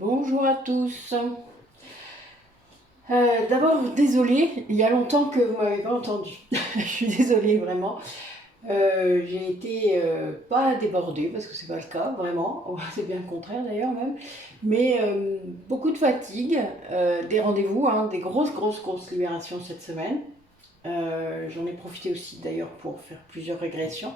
Bonjour à tous. D'abord, désolée, il y a longtemps que vous ne m'avez pas entendu. Je suis désolée vraiment. J'ai été pas débordée parce que c'est pas le cas vraiment. C'est bien le contraire d'ailleurs même. Mais beaucoup de fatigue, des rendez-vous, hein, des grosses libérations cette semaine. J'en ai profité aussi d'ailleurs pour faire plusieurs régressions.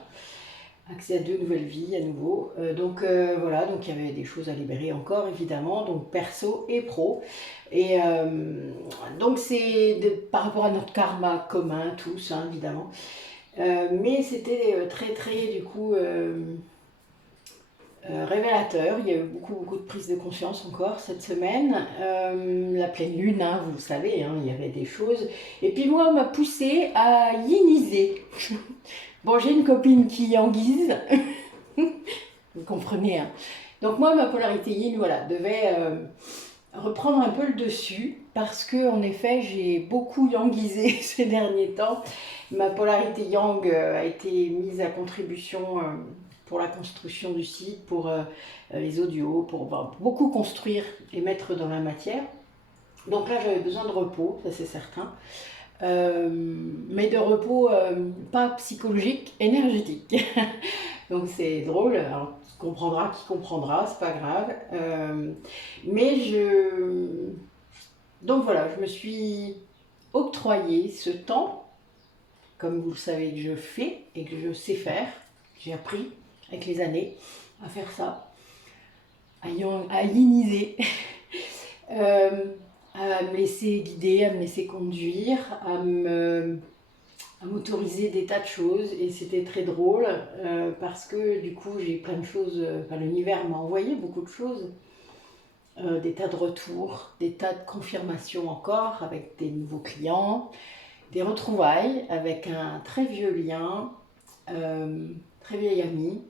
Accès à deux nouvelles vies à nouveau. Voilà, donc il y avait des choses à libérer encore évidemment, donc perso et pro. Et donc par rapport à notre karma commun tous, hein, évidemment. Mais c'était très du coup révélateur. Il y a eu beaucoup de prise de conscience encore cette semaine. La pleine lune, hein, vous le savez, hein, il y avait des choses. Et puis moi, on m'a poussé à yiniser. Bon, j'ai une copine qui en guise, vous comprenez. Hein. Donc moi, ma polarité yin, voilà, devait reprendre un peu le dessus parce que en effet, j'ai beaucoup yangisé ces derniers temps. Ma polarité yang a été mise à contribution pour la construction du site, pour les audios, pour beaucoup construire et mettre dans la matière. Donc là, j'avais besoin de repos, ça c'est certain. Mais de repos pas psychologique, énergétique. Donc c'est drôle, alors qui comprendra, c'est pas grave. Mais je. Donc voilà, je me suis octroyé ce temps, comme vous le savez que je fais et que je sais faire. J'ai appris avec les années à faire ça, à yiniser, à me laisser guider, à me laisser conduire, à m'autoriser des tas de choses et c'était très drôle parce que du coup j'ai plein de choses, l'univers m'a envoyé beaucoup de choses, des tas de retours, des tas de confirmations encore avec des nouveaux clients, des retrouvailles avec un très vieux lien, très vieil ami,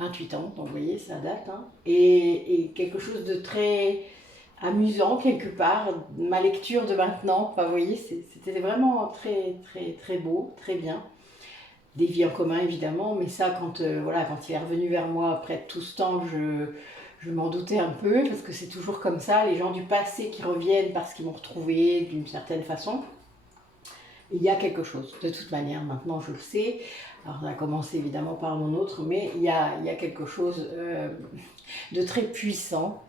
28 ans, donc vous voyez ça date, hein, et quelque chose de très amusant quelque part, ma lecture de maintenant, vous voyez, c'était vraiment très beau, très bien. Des vies en commun évidemment, mais ça quand il est revenu vers moi après tout ce temps, je m'en doutais un peu parce que c'est toujours comme ça, les gens du passé qui reviennent parce qu'ils m'ont retrouvé d'une certaine façon. Il y a quelque chose, de toute manière, maintenant je le sais. Alors ça a commencé évidemment par mon autre, mais il y a quelque chose de très puissant.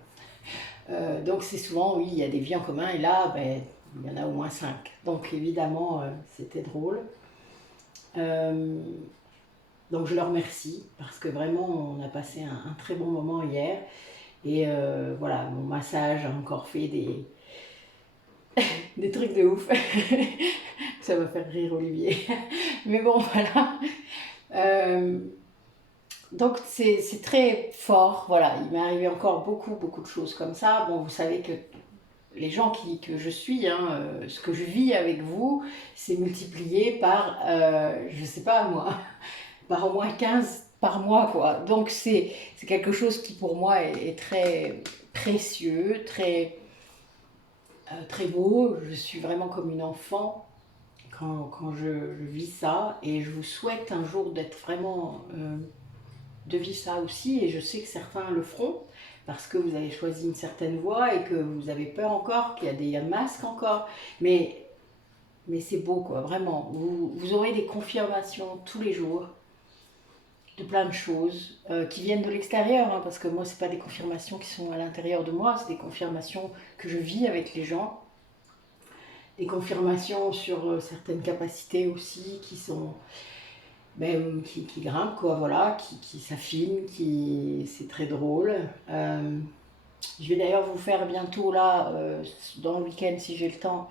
Donc c'est souvent, oui, il y a des vies en commun, et là, il y en a au moins 5. Donc évidemment, c'était drôle. Donc je leur remercie, parce que vraiment, on a passé un très bon moment hier. Et voilà, mon massage a encore fait des trucs de ouf. Ça va faire rire Olivier. Mais bon, voilà. Donc c'est très fort, voilà, il m'est arrivé encore beaucoup de choses comme ça. Bon, vous savez que les gens que je suis, hein, ce que je vis avec vous, c'est multiplié par, je sais pas moi, par au moins 15 par mois, quoi. Donc c'est quelque chose qui pour moi est très précieux, très beau. Je suis vraiment comme une enfant quand je vis ça, et je vous souhaite un jour d'être vraiment de vivre ça aussi, et je sais que certains le feront parce que vous avez choisi une certaine voie et que vous avez peur encore, qu'il y a des masques encore, mais c'est beau quoi, vraiment. Vous aurez des confirmations tous les jours de plein de choses qui viennent de l'extérieur, hein, parce que moi c'est pas des confirmations qui sont à l'intérieur de moi, c'est des confirmations que je vis avec les gens, des confirmations sur certaines capacités aussi qui sont qui grimpe, quoi, voilà, qui s'affine, c'est très drôle. Je vais d'ailleurs vous faire bientôt, là, dans le week-end, si j'ai le temps,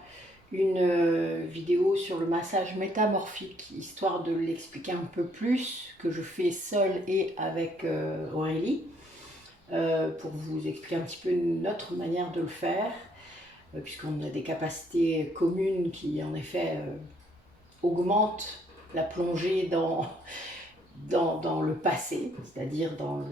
une vidéo sur le massage métamorphique, histoire de l'expliquer un peu plus, que je fais seule et avec Aurélie, pour vous expliquer un petit peu notre manière de le faire, puisqu'on a des capacités communes qui, en effet, augmentent la plongée dans le passé, c'est-à-dire dans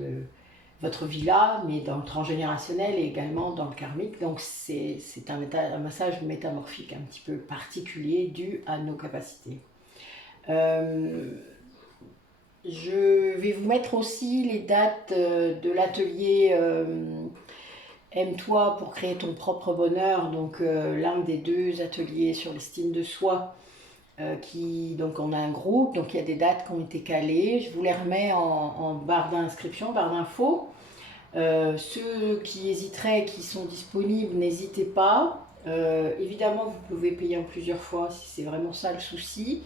votre vie là, mais dans le transgénérationnel et également dans le karmique. Donc c'est un massage métamorphique un petit peu particulier dû à nos capacités. Je vais vous mettre aussi les dates de l'atelier Aime-toi pour créer ton propre bonheur, donc l'un des 2 ateliers sur l'estime de soi, donc on a un groupe, donc il y a des dates qui ont été calées, je vous les remets en barre d'inscription, barre d'infos. Ceux qui hésiteraient, qui sont disponibles, n'hésitez pas. Évidemment, vous pouvez payer en plusieurs fois si c'est vraiment ça le souci.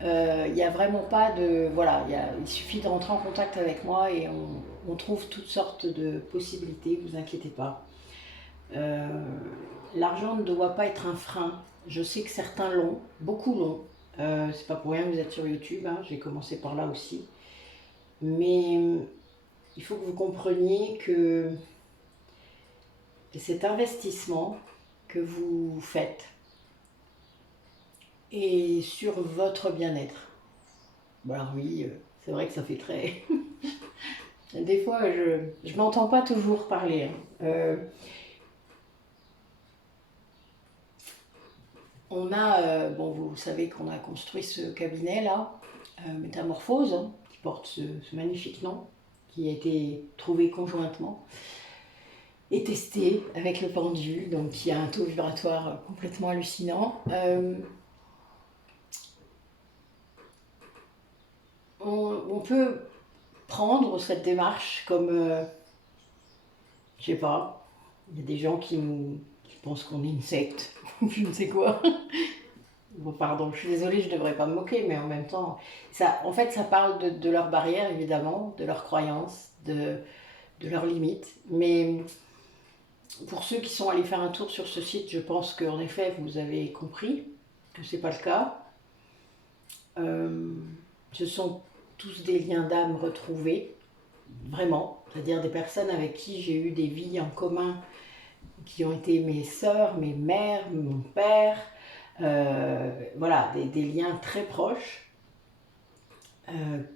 Il n'y a vraiment pas de... Voilà, il suffit de rentrer en contact avec moi et on trouve toutes sortes de possibilités, vous inquiétez pas. L'argent ne doit pas être un frein. Je sais que certains l'ont, beaucoup l'ont. C'est pas pour rien que vous êtes sur YouTube, hein, j'ai commencé par là aussi. Mais il faut que vous compreniez que cet investissement que vous faites est sur votre bien-être. Bon alors oui, c'est vrai que ça fait très... Des fois, je m'entends pas toujours parler. On a, bon, vous savez qu'on a construit ce cabinet-là, Métamorphose, hein, qui porte ce magnifique nom, qui a été trouvé conjointement et testé avec le pendule, donc qui a un taux vibratoire complètement hallucinant. On peut prendre cette démarche comme, je sais pas, il y a des gens qui pensent qu'on est une secte, je ne sais quoi. Bon, pardon, je suis désolée, je ne devrais pas me moquer, mais en même temps, en fait, ça parle de leurs barrières, évidemment, de leurs croyances, de leurs limites. Mais pour ceux qui sont allés faire un tour sur ce site, je pense qu'en effet, vous avez compris que ce n'est pas le cas. Ce sont tous des liens d'âme retrouvés, vraiment, c'est-à-dire des personnes avec qui j'ai eu des vies en commun, qui ont été mes sœurs, mes mères, mon père, voilà, des liens très proches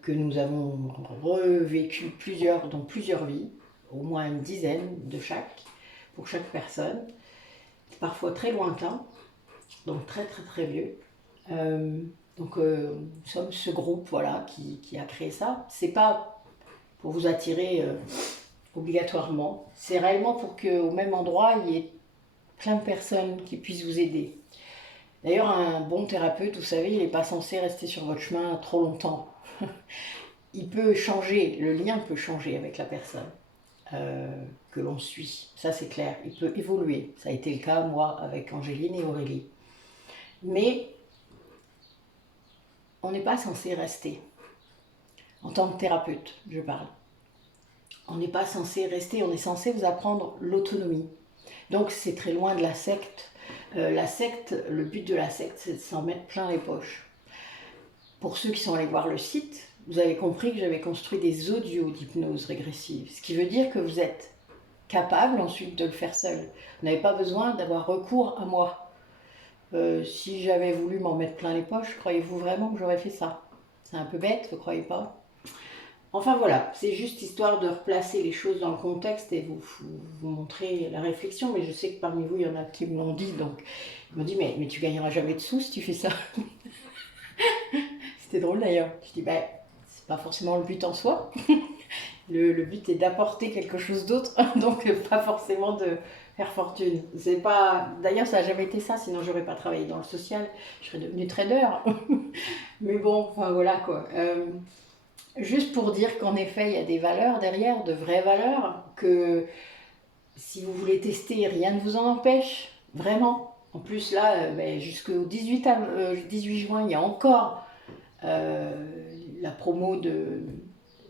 que nous avons revécu dans plusieurs vies, au moins une dizaine pour chaque personne, parfois très lointain, donc très très très vieux. Donc nous sommes ce groupe voilà, qui a créé ça. C'est pas pour vous attirer obligatoirement, c'est réellement pour qu'au même endroit il y ait plein de personnes qui puissent vous aider. D'ailleurs, un bon thérapeute, vous savez, il n'est pas censé rester sur votre chemin trop longtemps. Il peut changer, le lien peut changer avec la personne que l'on suit, ça c'est clair. Il peut évoluer, ça a été le cas moi avec Angéline et Aurélie. Mais on n'est pas censé rester, en tant que thérapeute, je parle. On n'est pas censé rester, on est censé vous apprendre l'autonomie. Donc c'est très loin de la secte. La secte, le but de la secte, c'est de s'en mettre plein les poches. Pour ceux qui sont allés voir le site, vous avez compris que j'avais construit des audios d'hypnose régressive, ce qui veut dire que vous êtes capable ensuite de le faire seul. Vous n'avez pas besoin d'avoir recours à moi. Si j'avais voulu m'en mettre plein les poches, croyez-vous vraiment que j'aurais fait ça? C'est un peu bête, vous croyez pas? Enfin voilà, c'est juste histoire de replacer les choses dans le contexte et vous montrer la réflexion, mais je sais que parmi vous, il y en a qui me l'ont dit, donc ils m'ont dit, mais tu gagneras jamais de sous si tu fais ça. C'était drôle d'ailleurs. Je dis, ben, c'est pas forcément le but en soi. Le but est d'apporter quelque chose d'autre, donc pas forcément de faire fortune. C'est pas... D'ailleurs, ça n'a jamais été ça, sinon j'aurais pas travaillé dans le social, je serais devenue trader. Mais bon, enfin voilà quoi. Juste pour dire qu'en effet, il y a des valeurs derrière, de vraies valeurs, que si vous voulez tester, rien ne vous en empêche, vraiment. En plus, là, jusqu'au 18 juin, il y a encore la promo de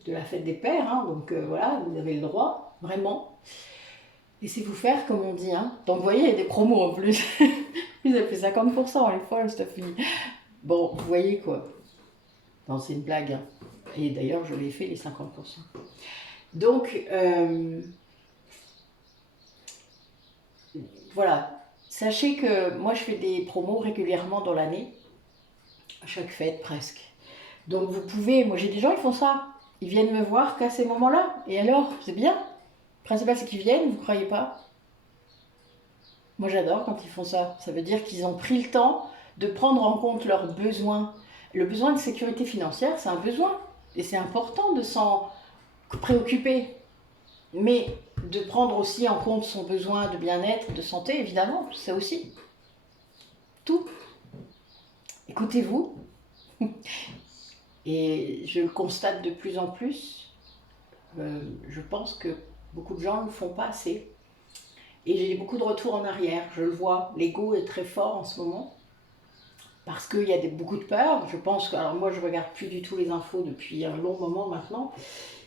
la fête des pères, hein, donc voilà, vous avez le droit, vraiment. Laissez-vous faire, comme on dit. Hein. Donc, vous voyez, il y a des promos en plus. Vous avez fait 50% les fois, cette fille. Bon, vous voyez quoi. Non, c'est une blague. Hein. Et d'ailleurs, je l'ai fait, les 50%. Donc, voilà. Sachez que moi, je fais des promos régulièrement dans l'année. À chaque fête, presque. Donc, vous pouvez... Moi, j'ai des gens, ils font ça. Ils viennent me voir qu'à ces moments-là. Et alors, c'est bien. Le principal, c'est qu'ils viennent, vous croyez pas? Moi, j'adore quand ils font ça. Ça veut dire qu'ils ont pris le temps de prendre en compte leurs besoins. Le besoin de sécurité financière, c'est un besoin. Et c'est important de s'en préoccuper. Mais de prendre aussi en compte son besoin de bien-être, de santé, évidemment, ça aussi. Tout. Écoutez-vous. Et je le constate de plus en plus. Je pense que beaucoup de gens ne le font pas assez. Et j'ai beaucoup de retours en arrière, je le vois. L'ego est très fort en ce moment. Parce qu'il y a beaucoup de peur. Je pense que, alors moi je regarde plus du tout les infos depuis un long moment maintenant.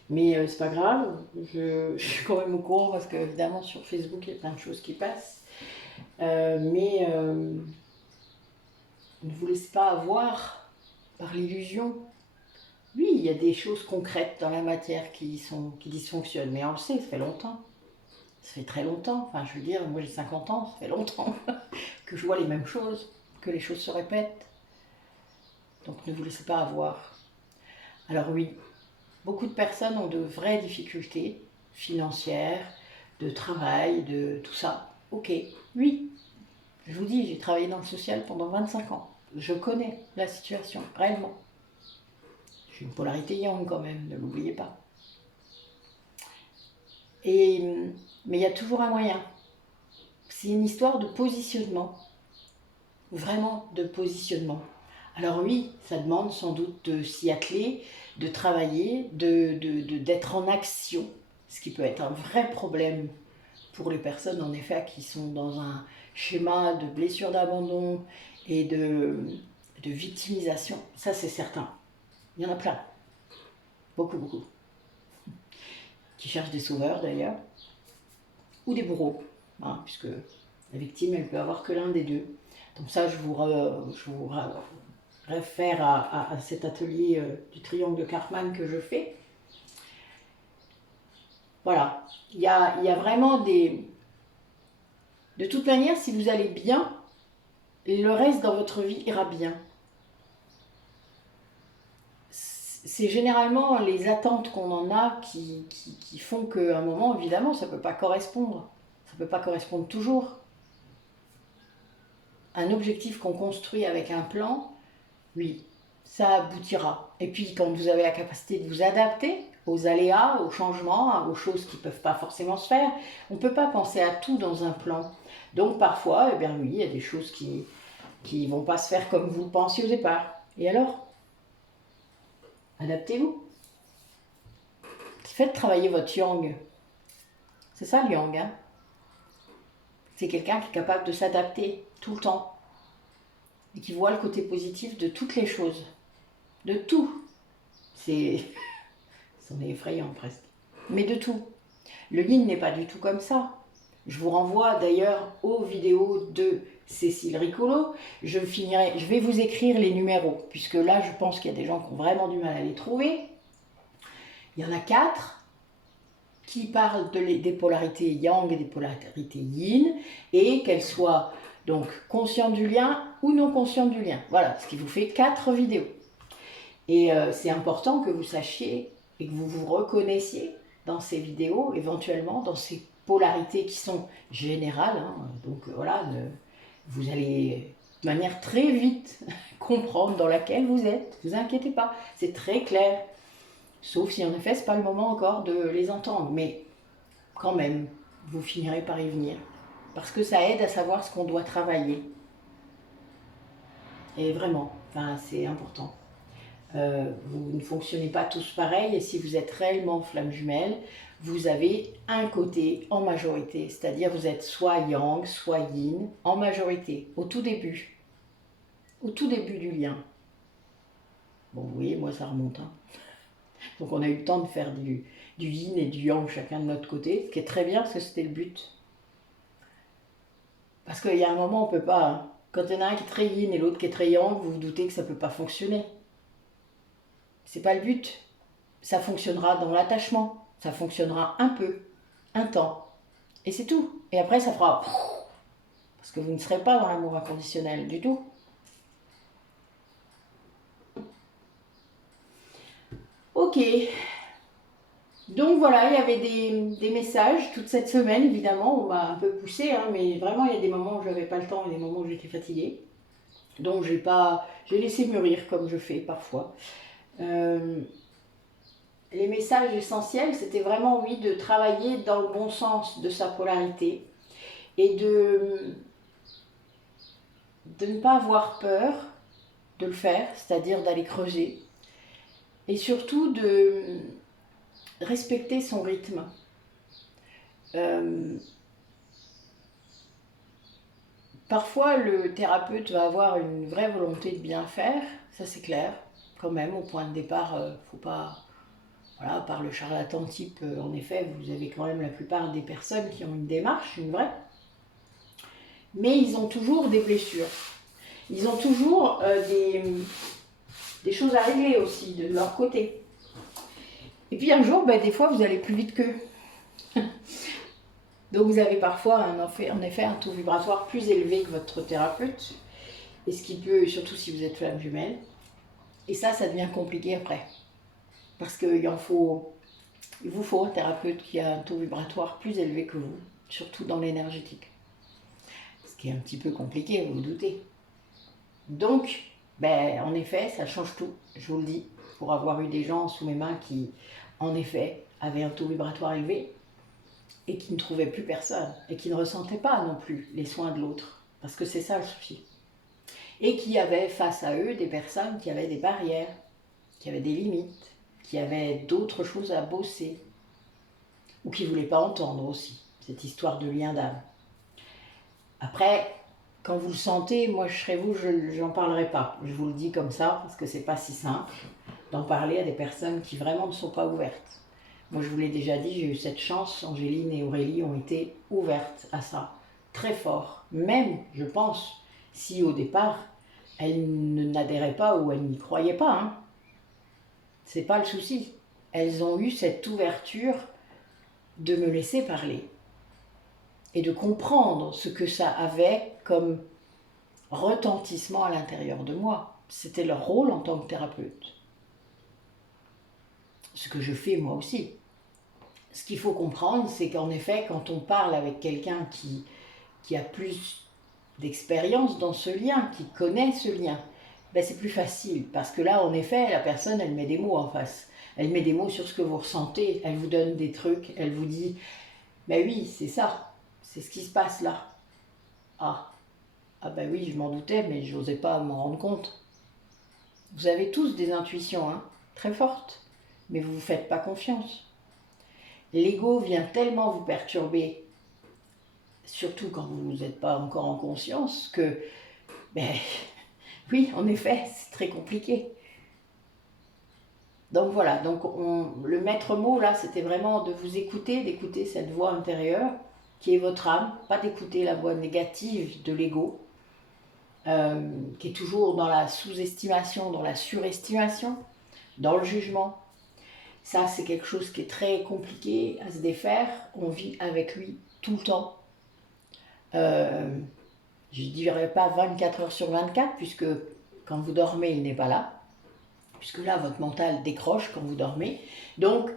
Mais c'est pas grave, je suis quand même au courant parce qu'évidemment sur Facebook il y a plein de choses qui passent. Ne vous laissez pas avoir par l'illusion. Oui, il y a des choses concrètes dans la matière qui dysfonctionnent, mais on le sait, ça fait longtemps. Ça fait très longtemps, enfin je veux dire, moi j'ai 50 ans, ça fait longtemps que je vois les mêmes choses, que les choses se répètent. Donc ne vous laissez pas avoir. Alors oui, beaucoup de personnes ont de vraies difficultés financières, de travail, de tout ça. Ok, oui, je vous dis, j'ai travaillé dans le social pendant 25 ans. Je connais la situation, réellement. J'ai une polarité yang quand même, ne l'oubliez pas. Mais il y a toujours un moyen. C'est une histoire de positionnement. Vraiment de positionnement. Alors oui, ça demande sans doute de s'y atteler, de travailler, d'être en action, ce qui peut être un vrai problème pour les personnes en effet qui sont dans un schéma de blessure d'abandon et de victimisation. Ça c'est certain. Il y en a plein. Beaucoup, beaucoup. Qui cherchent des sauveurs d'ailleurs. Ou des bourreaux. Hein, puisque la victime, elle peut avoir que l'un des deux. Donc ça, je vous réfère à cet atelier du triangle de Karpman que je fais. Voilà, il y a vraiment des... De toute manière, si vous allez bien, le reste dans votre vie ira bien. C'est généralement les attentes qu'on en a qui font qu'à un moment, évidemment, ça ne peut pas correspondre. Ça ne peut pas correspondre toujours. Un objectif qu'on construit avec un plan, oui, ça aboutira. Et puis quand vous avez la capacité de vous adapter aux aléas, aux changements, aux choses qui ne peuvent pas forcément se faire, on ne peut pas penser à tout dans un plan. Donc parfois, eh bien oui, il y a des choses qui ne vont pas se faire comme vous le pensiez au départ. Et alors? Adaptez-vous. Faites travailler votre yang. C'est ça le yang, hein? C'est quelqu'un qui est capable de s'adapter tout le temps. Et qui voit le côté positif de toutes les choses. De tout. C'est... C'en est effrayant presque. Mais de tout. Le yin n'est pas du tout comme ça. Je vous renvoie d'ailleurs aux vidéos de Cécile Ricolo. Je vais vous écrire les numéros, puisque là je pense qu'il y a des gens qui ont vraiment du mal à les trouver. Il y en a 4 qui parlent des polarités yang et des polarités yin, et qu'elles soient donc conscientes du lien ou non conscientes du lien. Voilà, ce qui vous fait 4 vidéos. Et c'est important que vous sachiez et que vous vous reconnaissiez dans ces vidéos, éventuellement dans ces polarités qui sont générales. Hein. Donc voilà, vous allez de manière très vite comprendre dans laquelle vous êtes. Ne vous inquiétez pas, c'est très clair. Sauf si en effet, ce n'est pas le moment encore de les entendre. Mais quand même, vous finirez par y venir. Parce que ça aide à savoir ce qu'on doit travailler. Et vraiment, enfin, c'est important. Vous ne fonctionnez pas tous pareil, et si vous êtes réellement flamme jumelle, vous avez un côté en majorité, c'est-à-dire vous êtes soit yang, soit yin, en majorité, au tout début du lien. Bon, vous voyez, moi ça remonte. Hein. Donc on a eu le temps de faire du yin et du yang chacun de notre côté, ce qui est très bien parce que c'était le but. Parce qu'il y a un moment, on ne peut pas... Hein. Quand il y en a un qui est très yin et l'autre qui est très yang, vous vous doutez que ça ne peut pas fonctionner. C'est pas le but. Ça fonctionnera dans l'attachement. Ça fonctionnera un peu, un temps. Et c'est tout. Et après, ça fera... Parce que vous ne serez pas dans l'amour inconditionnel du tout. Ok. Donc voilà, il y avait des messages toute cette semaine, évidemment. On m'a un peu poussé, hein, mais vraiment, il y a des moments où je n'avais pas le temps et des moments où j'étais fatiguée. Donc j'ai laissé mûrir comme je fais parfois. les messages essentiels, c'était vraiment, oui, de travailler dans le bon sens de sa polarité et de ne pas avoir peur de le faire, c'est-à-dire d'aller creuser, et surtout de respecter son rythme. Parfois, le thérapeute va avoir une vraie volonté de bien faire, ça c'est clair, quand même, au point de départ, faut pas... Voilà, par le charlatan type, en effet, vous avez quand même la plupart des personnes qui ont une démarche, une vraie, mais ils ont toujours des blessures. Ils ont toujours des choses à régler aussi de leur côté. Et puis un jour, des fois, vous allez plus vite qu'eux. Donc vous avez parfois en effet un taux vibratoire plus élevé que votre thérapeute, et ce qui peut, surtout si vous êtes flamme jumelle, et ça devient compliqué après. Parce qu'il vous faut un thérapeute qui a un taux vibratoire plus élevé que vous, surtout dans l'énergétique. Ce qui est un petit peu compliqué, vous vous doutez. Donc, en effet, ça change tout, je vous le dis, pour avoir eu des gens sous mes mains qui, en effet, avaient un taux vibratoire élevé et qui ne trouvaient plus personne et qui ne ressentaient pas non plus les soins de l'autre, parce que c'est ça le souci. Et qui avaient face à eux des personnes qui avaient des barrières, qui avaient des limites, qui avaient d'autres choses à bosser, ou qui ne voulaient pas entendre aussi, cette histoire de lien d'âme. Après, quand vous le sentez, moi je serais vous, je n'en parlerai pas. Je vous le dis comme ça, parce que c'est pas si simple d'en parler à des personnes qui vraiment ne sont pas ouvertes. Moi je vous l'ai déjà dit, j'ai eu cette chance, Angéline et Aurélie ont été ouvertes à ça, très fort. Même, je pense, si au départ, elles n'adhéraient pas ou elles n'y croyaient pas. Hein. C'est pas le souci. Elles ont eu cette ouverture de me laisser parler et de comprendre ce que ça avait comme retentissement à l'intérieur de moi. C'était leur rôle en tant que thérapeute. Ce que je fais moi aussi. Ce qu'il faut comprendre, c'est qu'en effet, quand on parle avec quelqu'un qui a plus d'expérience dans ce lien, qui connaît ce lien, c'est plus facile. Parce que là, en effet, la personne, elle met des mots en face. Elle met des mots sur ce que vous ressentez. Elle vous donne des trucs. Elle vous dit, oui, c'est ça. C'est ce qui se passe là. Ah oui, je m'en doutais, mais je n'osais pas m'en rendre compte. Vous avez tous des intuitions, hein, très fortes, mais vous ne vous faites pas confiance. L'ego vient tellement vous perturber, surtout quand vous n'êtes pas encore en conscience, que, oui, en effet, c'est très compliqué. Donc voilà, le maître mot là, c'était vraiment de vous écouter, d'écouter cette voix intérieure, qui est votre âme, pas d'écouter la voix négative de l'ego, qui est toujours dans la sous-estimation, dans la surestimation, dans le jugement. Ça, c'est quelque chose qui est très compliqué à se défaire. On vit avec lui tout le temps. Je ne dirais pas 24 heures sur 24, puisque quand vous dormez, il n'est pas là. Puisque là, votre mental décroche quand vous dormez. Donc,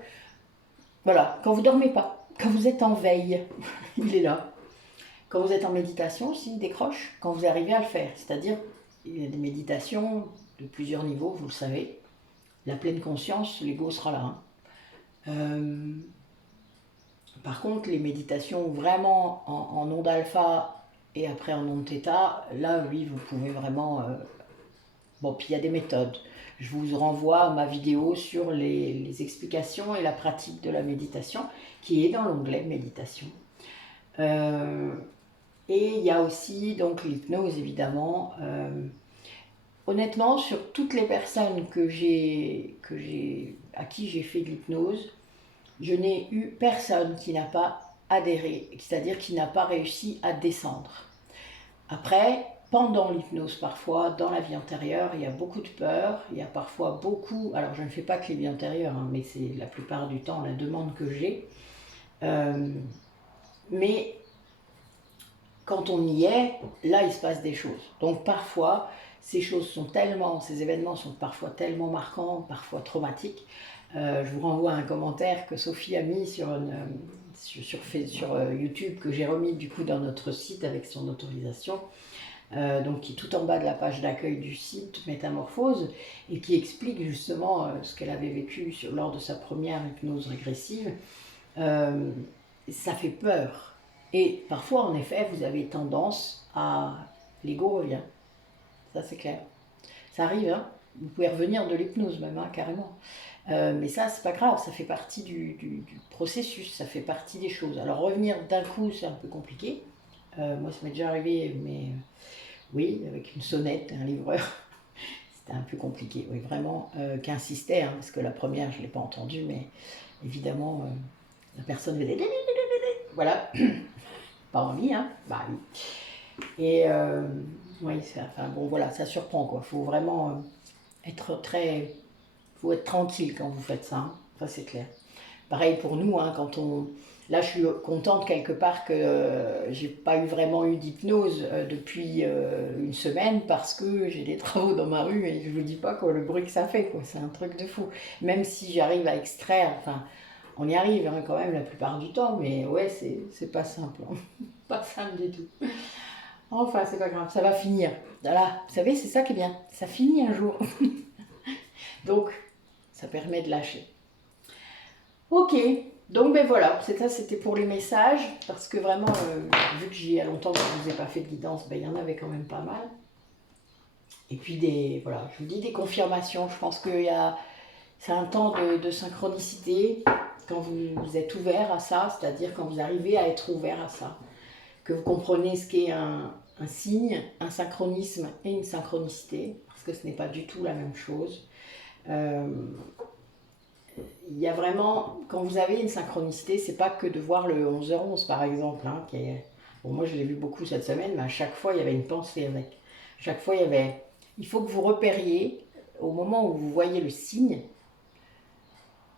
voilà, quand vous ne dormez pas, quand vous êtes en veille, il est là. Quand vous êtes en méditation aussi, il décroche quand vous arrivez à le faire. C'est-à-dire, il y a des méditations de plusieurs niveaux, vous le savez. La pleine conscience, l'ego sera là. Hein. Par contre, les méditations vraiment en onde alpha et après en onde θ, là, oui, vous pouvez vraiment... puis il y a des méthodes. Je vous renvoie à ma vidéo sur les explications et la pratique de la méditation, qui est dans l'onglet méditation. Et il y a aussi donc l'hypnose, évidemment. Honnêtement, sur toutes les personnes à qui j'ai fait de l'hypnose, je n'ai eu personne qui n'a pas adhéré, c'est-à-dire qui n'a pas réussi à descendre. Après, pendant l'hypnose parfois, dans la vie antérieure, il y a beaucoup de peur, il y a parfois beaucoup... Alors je ne fais pas que les vies antérieures, hein, mais c'est la plupart du temps la demande que j'ai. Mais quand on y est, là il se passe des choses. Donc parfois, ces événements sont parfois tellement marquants, parfois traumatiques. Je vous renvoie à un commentaire que Sophie a mis sur YouTube, que j'ai remis du coup dans notre site avec son autorisation. donc qui est tout en bas de la page d'accueil du site Métamorphose, et qui explique justement ce qu'elle avait vécu lors de sa première hypnose régressive. Ça fait peur. Et parfois, en effet, vous avez tendance à... L'ego revient. Ça, c'est clair. Ça arrive, hein. Vous pouvez revenir de l'hypnose même, hein, carrément. Mais ça, c'est pas grave, ça fait partie du processus, ça fait partie des choses. Alors revenir d'un coup, c'est un peu compliqué. Moi, ça m'est déjà arrivé, mais oui, avec une sonnette, un livreur, c'était un peu compliqué. Oui, vraiment, qui insistait, hein, parce que la première, je ne l'ai pas entendue, mais évidemment, la personne faisait... Voilà, pas envie, hein. Bah oui. Et oui, enfin bon, voilà, ça surprend, quoi. Faut vraiment être très... Faut être tranquille quand vous faites ça, hein. Ça c'est clair. Pareil pour nous, hein, quand on... Là, je suis contente quelque part que j'ai pas vraiment eu d'hypnose depuis une semaine parce que j'ai des travaux dans ma rue et je vous dis pas quoi, le bruit que ça fait, quoi. C'est un truc de fou. Même si j'arrive à extraire, enfin, on y arrive hein, quand même la plupart du temps, mais ouais, c'est pas simple, hein. Pas simple du tout. Enfin, c'est pas grave, ça va finir. Voilà, vous savez, c'est ça qui est bien. Ça finit un jour. Donc, ça permet de lâcher. Ok, donc ben voilà, ça c'était pour les messages, parce que vraiment, vu que j'y ai longtemps que je ne vous ai pas fait de guidance, ben, il y en avait quand même pas mal. Et puis voilà, je vous dis des confirmations, je pense que c'est un temps de synchronicité, quand vous êtes ouvert à ça, c'est-à-dire quand vous arrivez à être ouvert à ça, que vous comprenez ce qu'est un signe, un synchronisme et une synchronicité, parce que ce n'est pas du tout la même chose. Il y a vraiment, quand vous avez une synchronicité, c'est pas que de voir le 11h11 par exemple, hein, bon, moi je l'ai vu beaucoup cette semaine, mais à chaque fois il y avait une pensée avec. Chaque fois il faut que vous repériez, au moment où vous voyez le signe,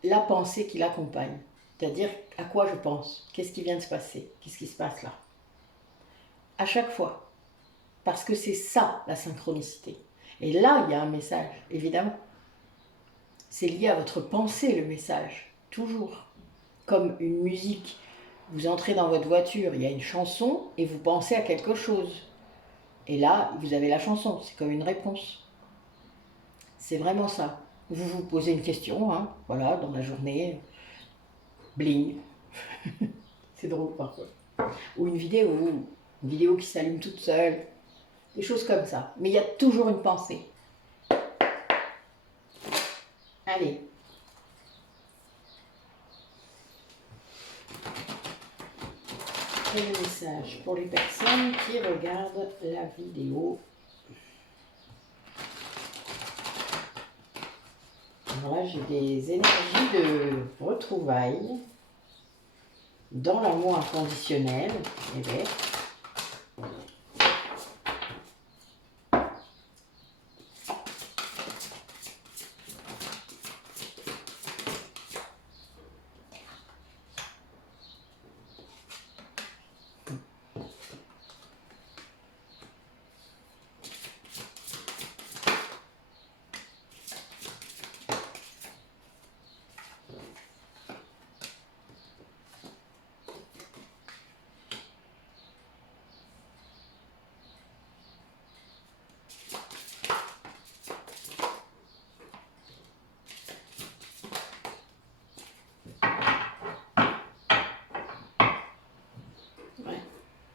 la pensée qui l'accompagne. C'est-à-dire à quoi je pense, qu'est-ce qui vient de se passer, qu'est-ce qui se passe là. À chaque fois. Parce que c'est ça la synchronicité. Et là, il y a un message, évidemment. C'est lié à votre pensée, le message, toujours. Comme une musique, vous entrez dans votre voiture, il y a une chanson et vous pensez à quelque chose. Et là, vous avez la chanson, c'est comme une réponse. C'est vraiment ça. Vous vous posez une question, hein, voilà, dans la journée, bling. C'est drôle parfois. Ou une vidéo qui s'allume toute seule, des choses comme ça. Mais il y a toujours une pensée. Allez. Et le message pour les personnes qui regardent la vidéo. Alors là, j'ai des énergies de retrouvailles dans l'amour inconditionnel. Et bien,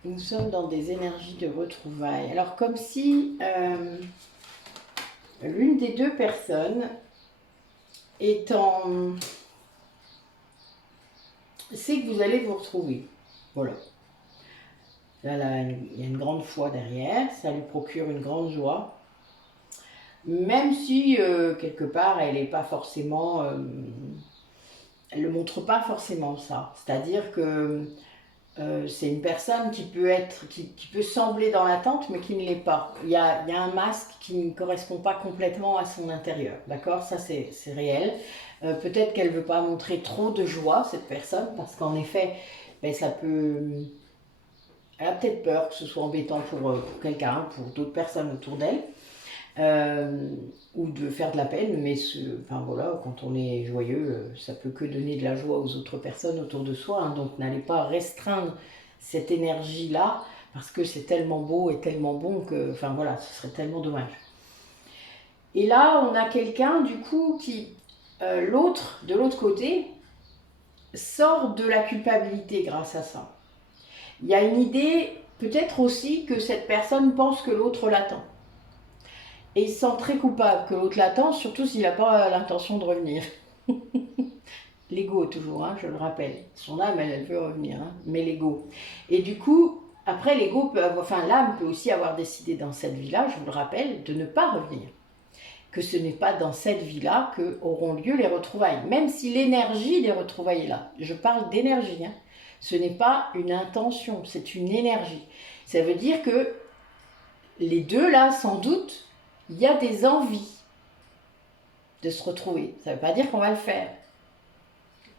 nous sommes dans des énergies de retrouvailles. Alors comme si l'une des deux personnes est en... sait que vous allez vous retrouver. Voilà. Là, il y a une grande foi derrière, ça lui procure une grande joie. Même si, quelque part, elle n'est pas forcément... elle ne montre pas forcément ça. C'est-à-dire que c'est une personne qui peut sembler dans l'attente, mais qui ne l'est pas. Il y a un masque qui ne correspond pas complètement à son intérieur. D'accord? Ça, c'est réel. Peut-être qu'elle ne veut pas montrer trop de joie, cette personne, parce qu'en effet, ben, ça peut... Elle a peut-être peur que ce soit embêtant pour quelqu'un, pour d'autres personnes autour d'elle. Ou de faire de la peine, mais enfin voilà, quand on est joyeux, ça peut que donner de la joie aux autres personnes autour de soi, hein, donc n'allez pas restreindre cette énergie-là parce que c'est tellement beau et tellement bon que, enfin voilà, ce serait tellement dommage. Et là, on a quelqu'un du coup qui, de l'autre côté, sort de la culpabilité grâce à ça. Il y a une idée, peut-être aussi, que cette personne pense que l'autre l'attend. Et il se sent très coupable que l'autre l'attend, surtout s'il n'a pas l'intention de revenir. L'ego toujours, hein, je le rappelle. Son âme, elle veut revenir, hein, mais l'ego. Et du coup, après, l'ego peut avoir, enfin l'âme peut aussi avoir décidé dans cette vie-là, je vous le rappelle, de ne pas revenir. Que ce n'est pas dans cette vie-là que auront lieu les retrouvailles. Même si l'énergie des retrouvailles est là. Je parle d'énergie, hein. Ce n'est pas une intention, c'est une énergie. Ça veut dire que les deux là, sans doute, il y a des envies de se retrouver. Ça ne veut pas dire qu'on va le faire.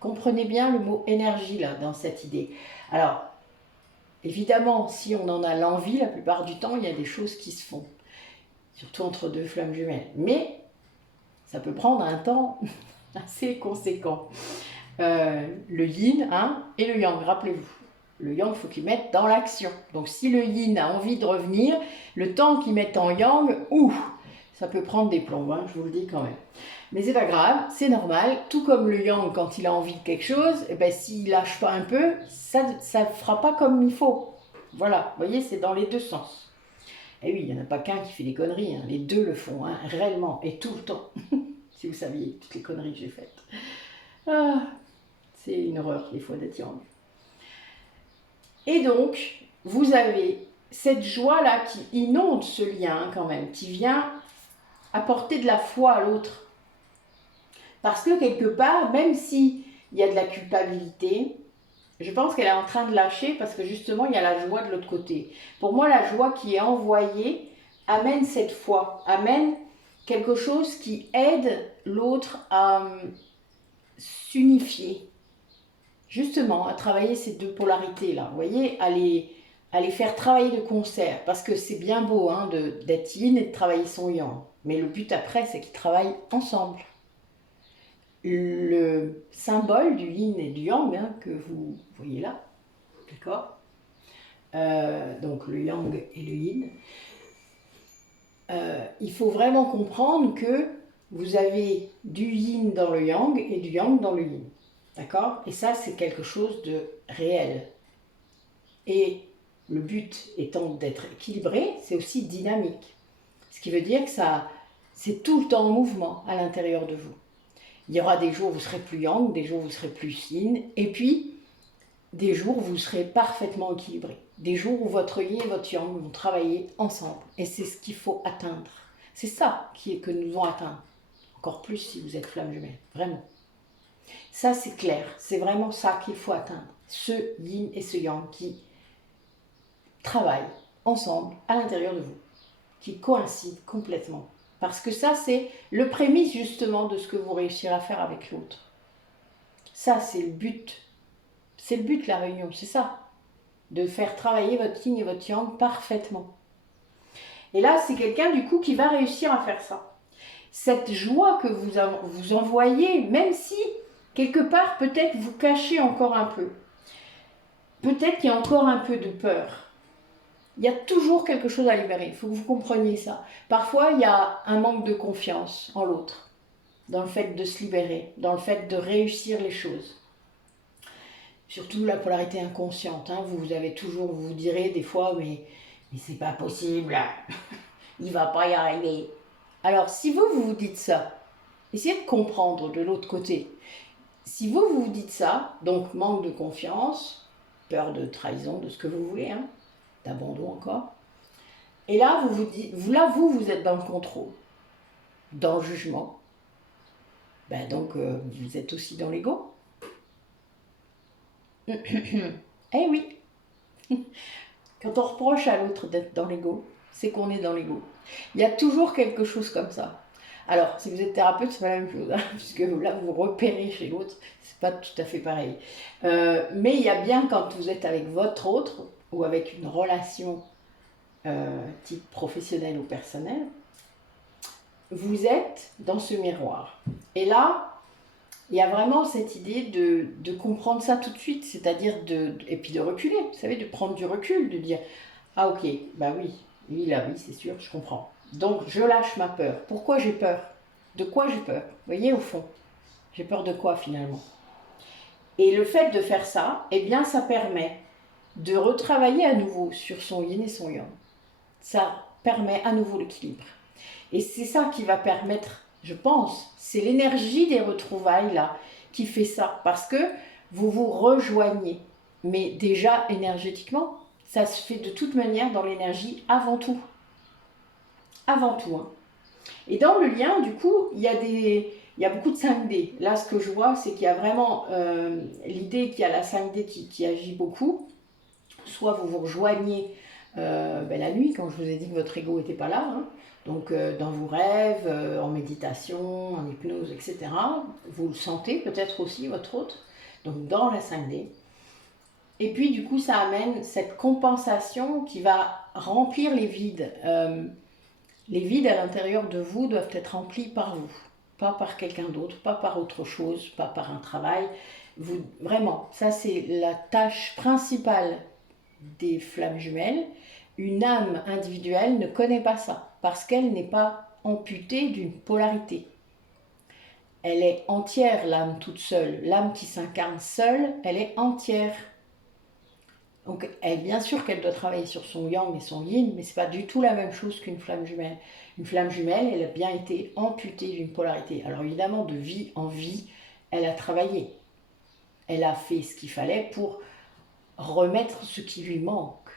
Comprenez bien le mot énergie là, dans cette idée. Alors, évidemment, si on en a l'envie, la plupart du temps, il y a des choses qui se font. Surtout entre deux flammes jumelles. Mais ça peut prendre un temps assez conséquent. Le yin hein, et le yang, rappelez-vous. Le yang, il faut qu'il mette dans l'action. Donc si le yin a envie de revenir, le temps qu'il mette en yang, ça peut prendre des plombs, hein, je vous le dis quand même. Mais c'est pas grave, c'est normal. Tout comme le yang, quand il a envie de quelque chose, et ben, s'il lâche pas un peu, ça ne fera pas comme il faut. Voilà, vous voyez, c'est dans les deux sens. Et oui, il n'y en a pas qu'un qui fait des conneries, hein. Les deux le font, hein, réellement, et tout le temps. Si vous saviez toutes les conneries que j'ai faites. Ah, c'est une horreur, des fois, d'être yang. Et donc, vous avez cette joie-là qui inonde ce lien, quand même, qui vient apporter de la foi à l'autre. Parce que quelque part, même s'il y a de la culpabilité, je pense qu'elle est en train de lâcher parce que justement, il y a la joie de l'autre côté. Pour moi, la joie qui est envoyée amène cette foi, amène quelque chose qui aide l'autre à s'unifier. Justement, à travailler ces deux polarités-là. Vous voyez, à les faire travailler de concert. Parce que c'est bien beau hein, d'être yin et de travailler son yang. Mais le but après, c'est qu'ils travaillent ensemble. Le symbole du yin et du yang hein, que vous voyez là, d'accord, donc le yang et le yin, il faut vraiment comprendre que vous avez du yin dans le yang et du yang dans le yin, d'accord, et ça c'est quelque chose de réel. Et le but étant d'être équilibré, c'est aussi dynamique, ce qui veut dire que c'est tout le temps en mouvement à l'intérieur de vous. Il y aura des jours où vous serez plus yang, des jours où vous serez plus yin, et puis des jours où vous serez parfaitement équilibré. Des jours où votre yin et votre yang vont travailler ensemble. Et c'est ce qu'il faut atteindre. C'est ça que nous devons atteindre. Encore plus si vous êtes flamme jumelle, vraiment. Ça c'est clair, c'est vraiment ça qu'il faut atteindre. Ce yin et ce yang qui travaillent ensemble à l'intérieur de vous, qui coïncident complètement. Parce que ça, c'est le prémisse justement de ce que vous réussirez à faire avec l'autre. Ça, c'est le but. C'est le but de la réunion, c'est ça. De faire travailler votre yin et votre yang parfaitement. Et là, c'est quelqu'un du coup qui va réussir à faire ça. Cette joie que vous envoyez, même si quelque part peut-être vous cachez encore un peu. Peut-être qu'il y a encore un peu de peur. Il y a toujours quelque chose à libérer, il faut que vous compreniez ça. Parfois, il y a un manque de confiance en l'autre, dans le fait de se libérer, dans le fait de réussir les choses. Surtout la polarité inconsciente, hein. Vous avez toujours, vous direz des fois, mais c'est pas possible, il va pas y arriver. Alors, si vous dites ça, essayez de comprendre de l'autre côté. Si vous dites ça, donc manque de confiance, peur de trahison, de ce que vous voulez, hein, d'abandon encore. Et là, vous êtes dans le contrôle, dans le jugement. Ben donc, vous êtes aussi dans l'ego. Eh oui. Quand on reproche à l'autre d'être dans l'ego, c'est qu'on est dans l'ego. Il y a toujours quelque chose comme ça. Alors, si vous êtes thérapeute, c'est pas la même chose, hein, puisque là, vous repérez chez l'autre, c'est pas tout à fait pareil. Mais il y a bien quand vous êtes avec votre autre, ou avec une relation type professionnelle ou personnelle, vous êtes dans ce miroir. Et là, il y a vraiment cette idée de comprendre ça tout de suite, c'est-à-dire et puis de reculer, vous savez, de prendre du recul, de dire Ah ok, bah oui, oui là oui c'est sûr, je comprends. Donc je lâche ma peur. Pourquoi j'ai peur? De quoi j'ai peur? Vous voyez au fond, j'ai peur de quoi finalement? Et le fait de faire ça, eh bien ça permet de retravailler à nouveau sur son yin et son yang. Ça permet à nouveau l'équilibre. Et c'est ça qui va permettre, je pense, c'est l'énergie des retrouvailles là qui fait ça. Parce que vous vous rejoignez. Mais déjà énergétiquement, ça se fait de toute manière dans l'énergie avant tout. Avant tout. Hein. Et dans le lien, du coup, il y a beaucoup de 5D. Là, ce que je vois, c'est qu'il y a vraiment l'idée qu'il y a la 5D qui agit beaucoup. Soit vous vous rejoignez la nuit, quand je vous ai dit que votre ego n'était pas là, hein, donc dans vos rêves, en méditation, en hypnose, etc. Vous le sentez peut-être aussi, votre autre, donc dans la 5D. Et puis du coup, ça amène cette compensation qui va remplir les vides. Les vides à l'intérieur de vous doivent être remplis par vous, pas par quelqu'un d'autre, pas par autre chose, pas par un travail. Vous, vraiment, ça c'est la tâche principale des flammes jumelles. Une âme individuelle ne connaît pas ça, parce qu'elle n'est pas amputée d'une polarité. Elle est entière, l'âme toute seule. L'âme qui s'incarne seule, elle est entière. Donc, bien sûr qu'elle doit travailler sur son yang et son yin, mais c'est pas du tout la même chose qu'une flamme jumelle. Une flamme jumelle, elle a bien été amputée d'une polarité. Alors évidemment, de vie en vie, elle a travaillé. Elle a fait ce qu'il fallait pour remettre ce qui lui manque,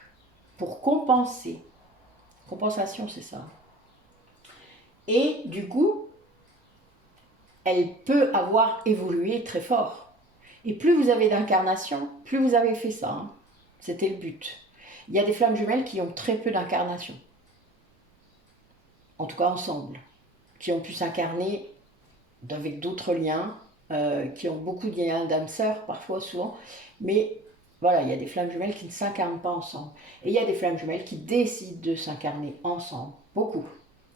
pour compenser. Compensation, c'est ça. Et du coup, elle peut avoir évolué très fort. Et plus vous avez d'incarnation, plus vous avez fait ça. Hein. C'était le but. Il y a des flammes jumelles qui ont très peu d'incarnation. En tout cas ensemble. Qui ont pu s'incarner avec d'autres liens, qui ont beaucoup de liens d'âme sœur, parfois, souvent. Mais voilà, il y a des flammes jumelles qui ne s'incarnent pas ensemble. Et il y a des flammes jumelles qui décident de s'incarner ensemble. Beaucoup.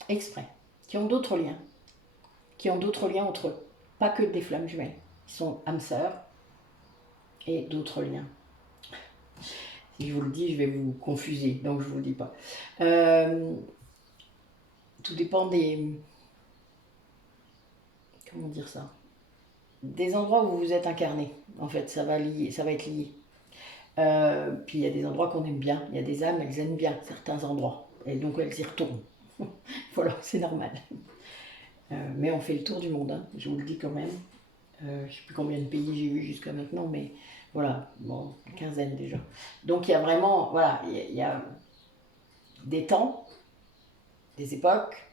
Exprès. Qui ont d'autres liens. Qui ont d'autres liens entre eux. Pas que des flammes jumelles. Ils sont âmes sœurs et d'autres liens. Si je vous le dis, je vais vous confuser, donc je ne vous le dis pas. Tout dépend des... Comment dire ça? Des endroits où vous vous êtes incarné. En fait, ça va être lié. Puis il y a des endroits qu'on aime bien. Il y a des âmes, elles aiment bien certains endroits. Et donc elles y retournent. Voilà, c'est normal. Mais on fait le tour du monde, hein, je vous le dis quand même. Je ne sais plus combien de pays j'ai vu jusqu'à maintenant, mais voilà, bon, une quinzaine déjà. Donc il y a vraiment, voilà, il y a des temps, des époques,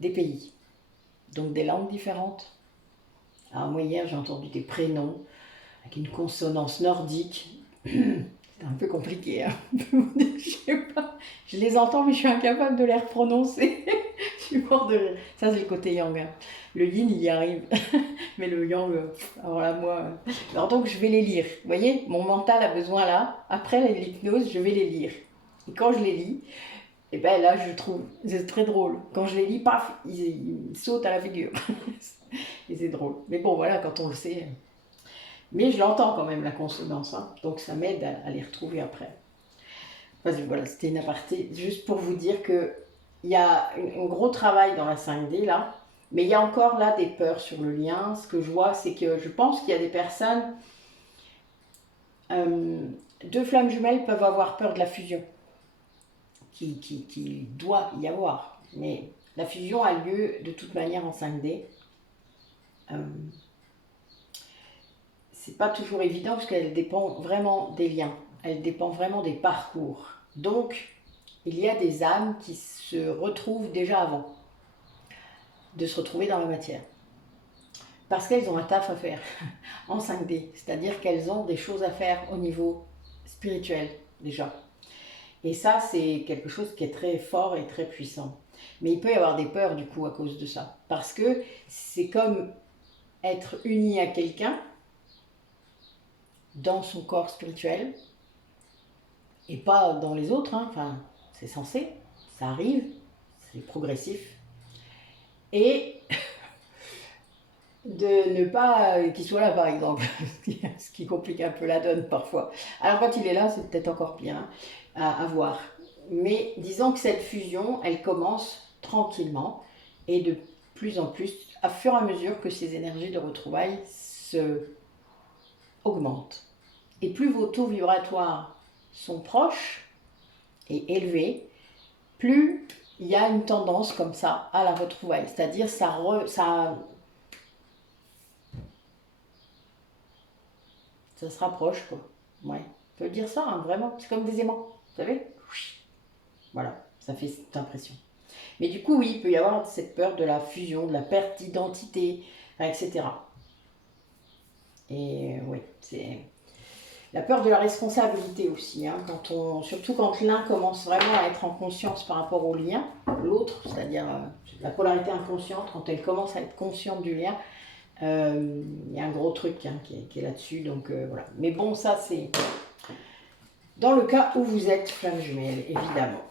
des pays. Donc des langues différentes. Alors moi hier j'ai entendu des prénoms avec une consonance nordique. C'est un peu compliqué, hein. Je sais pas. Je les entends mais je suis incapable de les prononcer. Je suis mort de rire. Ça c'est le côté yang. Hein. Le yin il y arrive. Mais le yang, alors là moi... Alors donc je vais les lire. Vous voyez, mon mental a besoin là. Après l'hypnose, je vais les lire. Et quand je les lis, et ben là je trouve, c'est très drôle. Quand je les lis, paf, ils sautent à la figure. Et c'est drôle. Mais bon voilà, quand on le sait... Mais je l'entends quand même, la consonance, hein, donc ça m'aide à les retrouver après. Enfin, voilà, c'était une aparté, juste pour vous dire qu'il y a un gros travail dans la 5D, là, mais il y a encore là des peurs sur le lien. Ce que je vois, c'est que je pense qu'il y a des personnes... deux flammes jumelles peuvent avoir peur de la fusion, qui doit y avoir. Mais la fusion a lieu de toute manière en 5D. C'est pas toujours évident parce qu'elle dépend vraiment des liens, elle dépend vraiment des parcours. Donc, il y a des âmes qui se retrouvent déjà avant de se retrouver dans la matière. Parce qu'elles ont un taf à faire en 5D, c'est-à-dire qu'elles ont des choses à faire au niveau spirituel déjà. Et ça, c'est quelque chose qui est très fort et très puissant. Mais il peut y avoir des peurs du coup à cause de ça. Parce que c'est comme être uni à quelqu'un dans son corps spirituel et pas dans les autres, hein. Enfin, c'est censé, ça arrive, c'est progressif. Et de ne pas qu'il soit là par exemple, ce qui complique un peu la donne parfois. Alors quand il est là, c'est peut-être encore pire, hein, à voir. Mais disons que cette fusion, elle commence tranquillement et de plus en plus, à fur et à mesure que ces énergies de retrouvailles augmentent. Et plus vos taux vibratoires sont proches et élevés, plus il y a une tendance comme ça à la retrouvaille. C'est-à-dire ça se rapproche, quoi. Ouais, on peut dire ça, hein, vraiment. C'est comme des aimants, vous savez. Voilà, ça fait cette impression. Mais du coup, oui, il peut y avoir cette peur de la fusion, de la perte d'identité, etc. Et oui, c'est la peur de la responsabilité aussi, hein, surtout quand l'un commence vraiment à être en conscience par rapport au lien, l'autre, c'est-à-dire la polarité inconsciente, quand elle commence à être consciente du lien, il y a un gros truc, hein, qui est là-dessus, donc voilà. Mais bon, ça c'est dans le cas où vous êtes flamme jumelle, évidemment.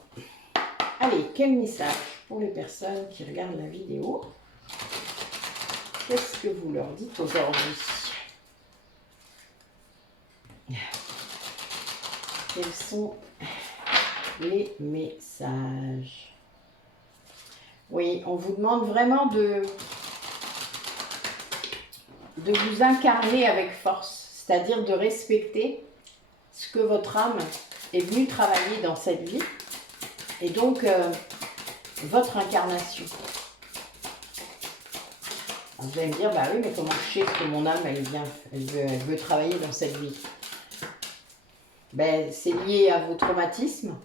Allez, quel message pour les personnes qui regardent la vidéo? Qu'est-ce que vous leur dites aujourd'hui? Quels sont les messages? Oui, on vous demande vraiment de vous incarner avec force, c'est-à-dire de respecter ce que votre âme est venue travailler dans cette vie, et donc votre incarnation. Alors, vous allez me dire, bah oui, mais comment je sais que mon âme, elle veut travailler dans cette vie? Ben, c'est lié à vos traumatismes,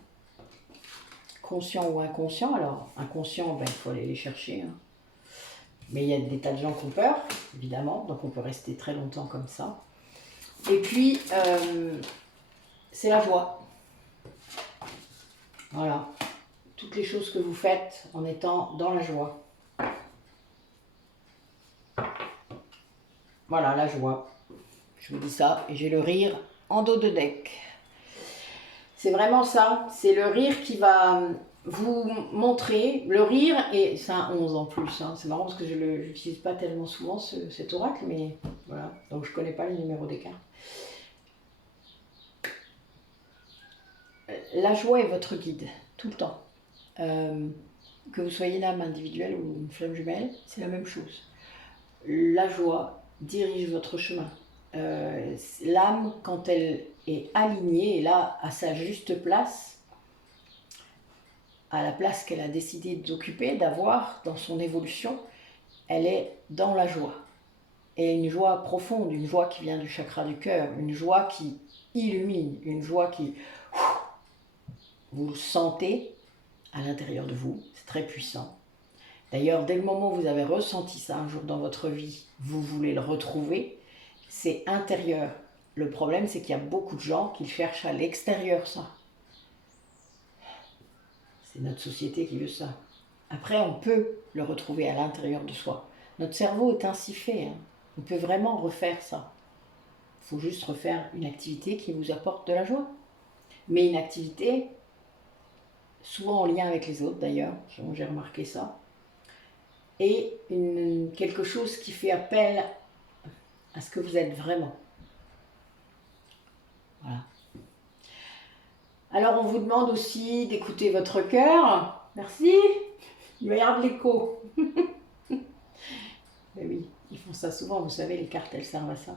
conscients ou inconscients. Alors, inconscients, ben, il faut aller les chercher, hein. Mais il y a des tas de gens qui ont peur, évidemment, donc on peut rester très longtemps comme ça. Et puis, c'est la joie. Voilà. Toutes les choses que vous faites en étant dans la joie. Voilà, la joie. Je vous dis ça, et j'ai le rire en dos de deck. C'est vraiment ça, c'est le rire qui va vous montrer, le rire, et c'est un 11 en plus, hein. C'est marrant parce que je n'utilise pas tellement souvent cet oracle, mais voilà, donc je ne connais pas les numéros des cartes. La joie est votre guide, tout le temps. Que vous soyez une âme individuelle ou une flamme jumelle, c'est la même chose. La joie dirige votre chemin. L'âme, quand elle est alignée, et là, à sa juste place, à la place qu'elle a décidé d'occuper, d'avoir dans son évolution, elle est dans la joie. Et une joie profonde, une joie qui vient du chakra du cœur, une joie qui illumine, une joie qui... Vous le sentez à l'intérieur de vous, c'est très puissant. D'ailleurs, dès le moment où vous avez ressenti ça un jour dans votre vie, vous voulez le retrouver, c'est intérieur. Le problème, c'est qu'il y a beaucoup de gens qui cherchent à l'extérieur, ça. C'est notre société qui veut ça. Après, on peut le retrouver à l'intérieur de soi. Notre cerveau est ainsi fait, hein. On peut vraiment refaire ça. Il faut juste refaire une activité qui vous apporte de la joie. Mais une activité, souvent en lien avec les autres d'ailleurs, j'ai remarqué ça, et quelque chose qui fait appel à ce que vous êtes vraiment. Voilà. Alors on vous demande aussi d'écouter votre cœur. Merci. Il va y avoir de l'écho. Mais oui, ils font ça souvent, vous savez, les cartes, elles servent à ça.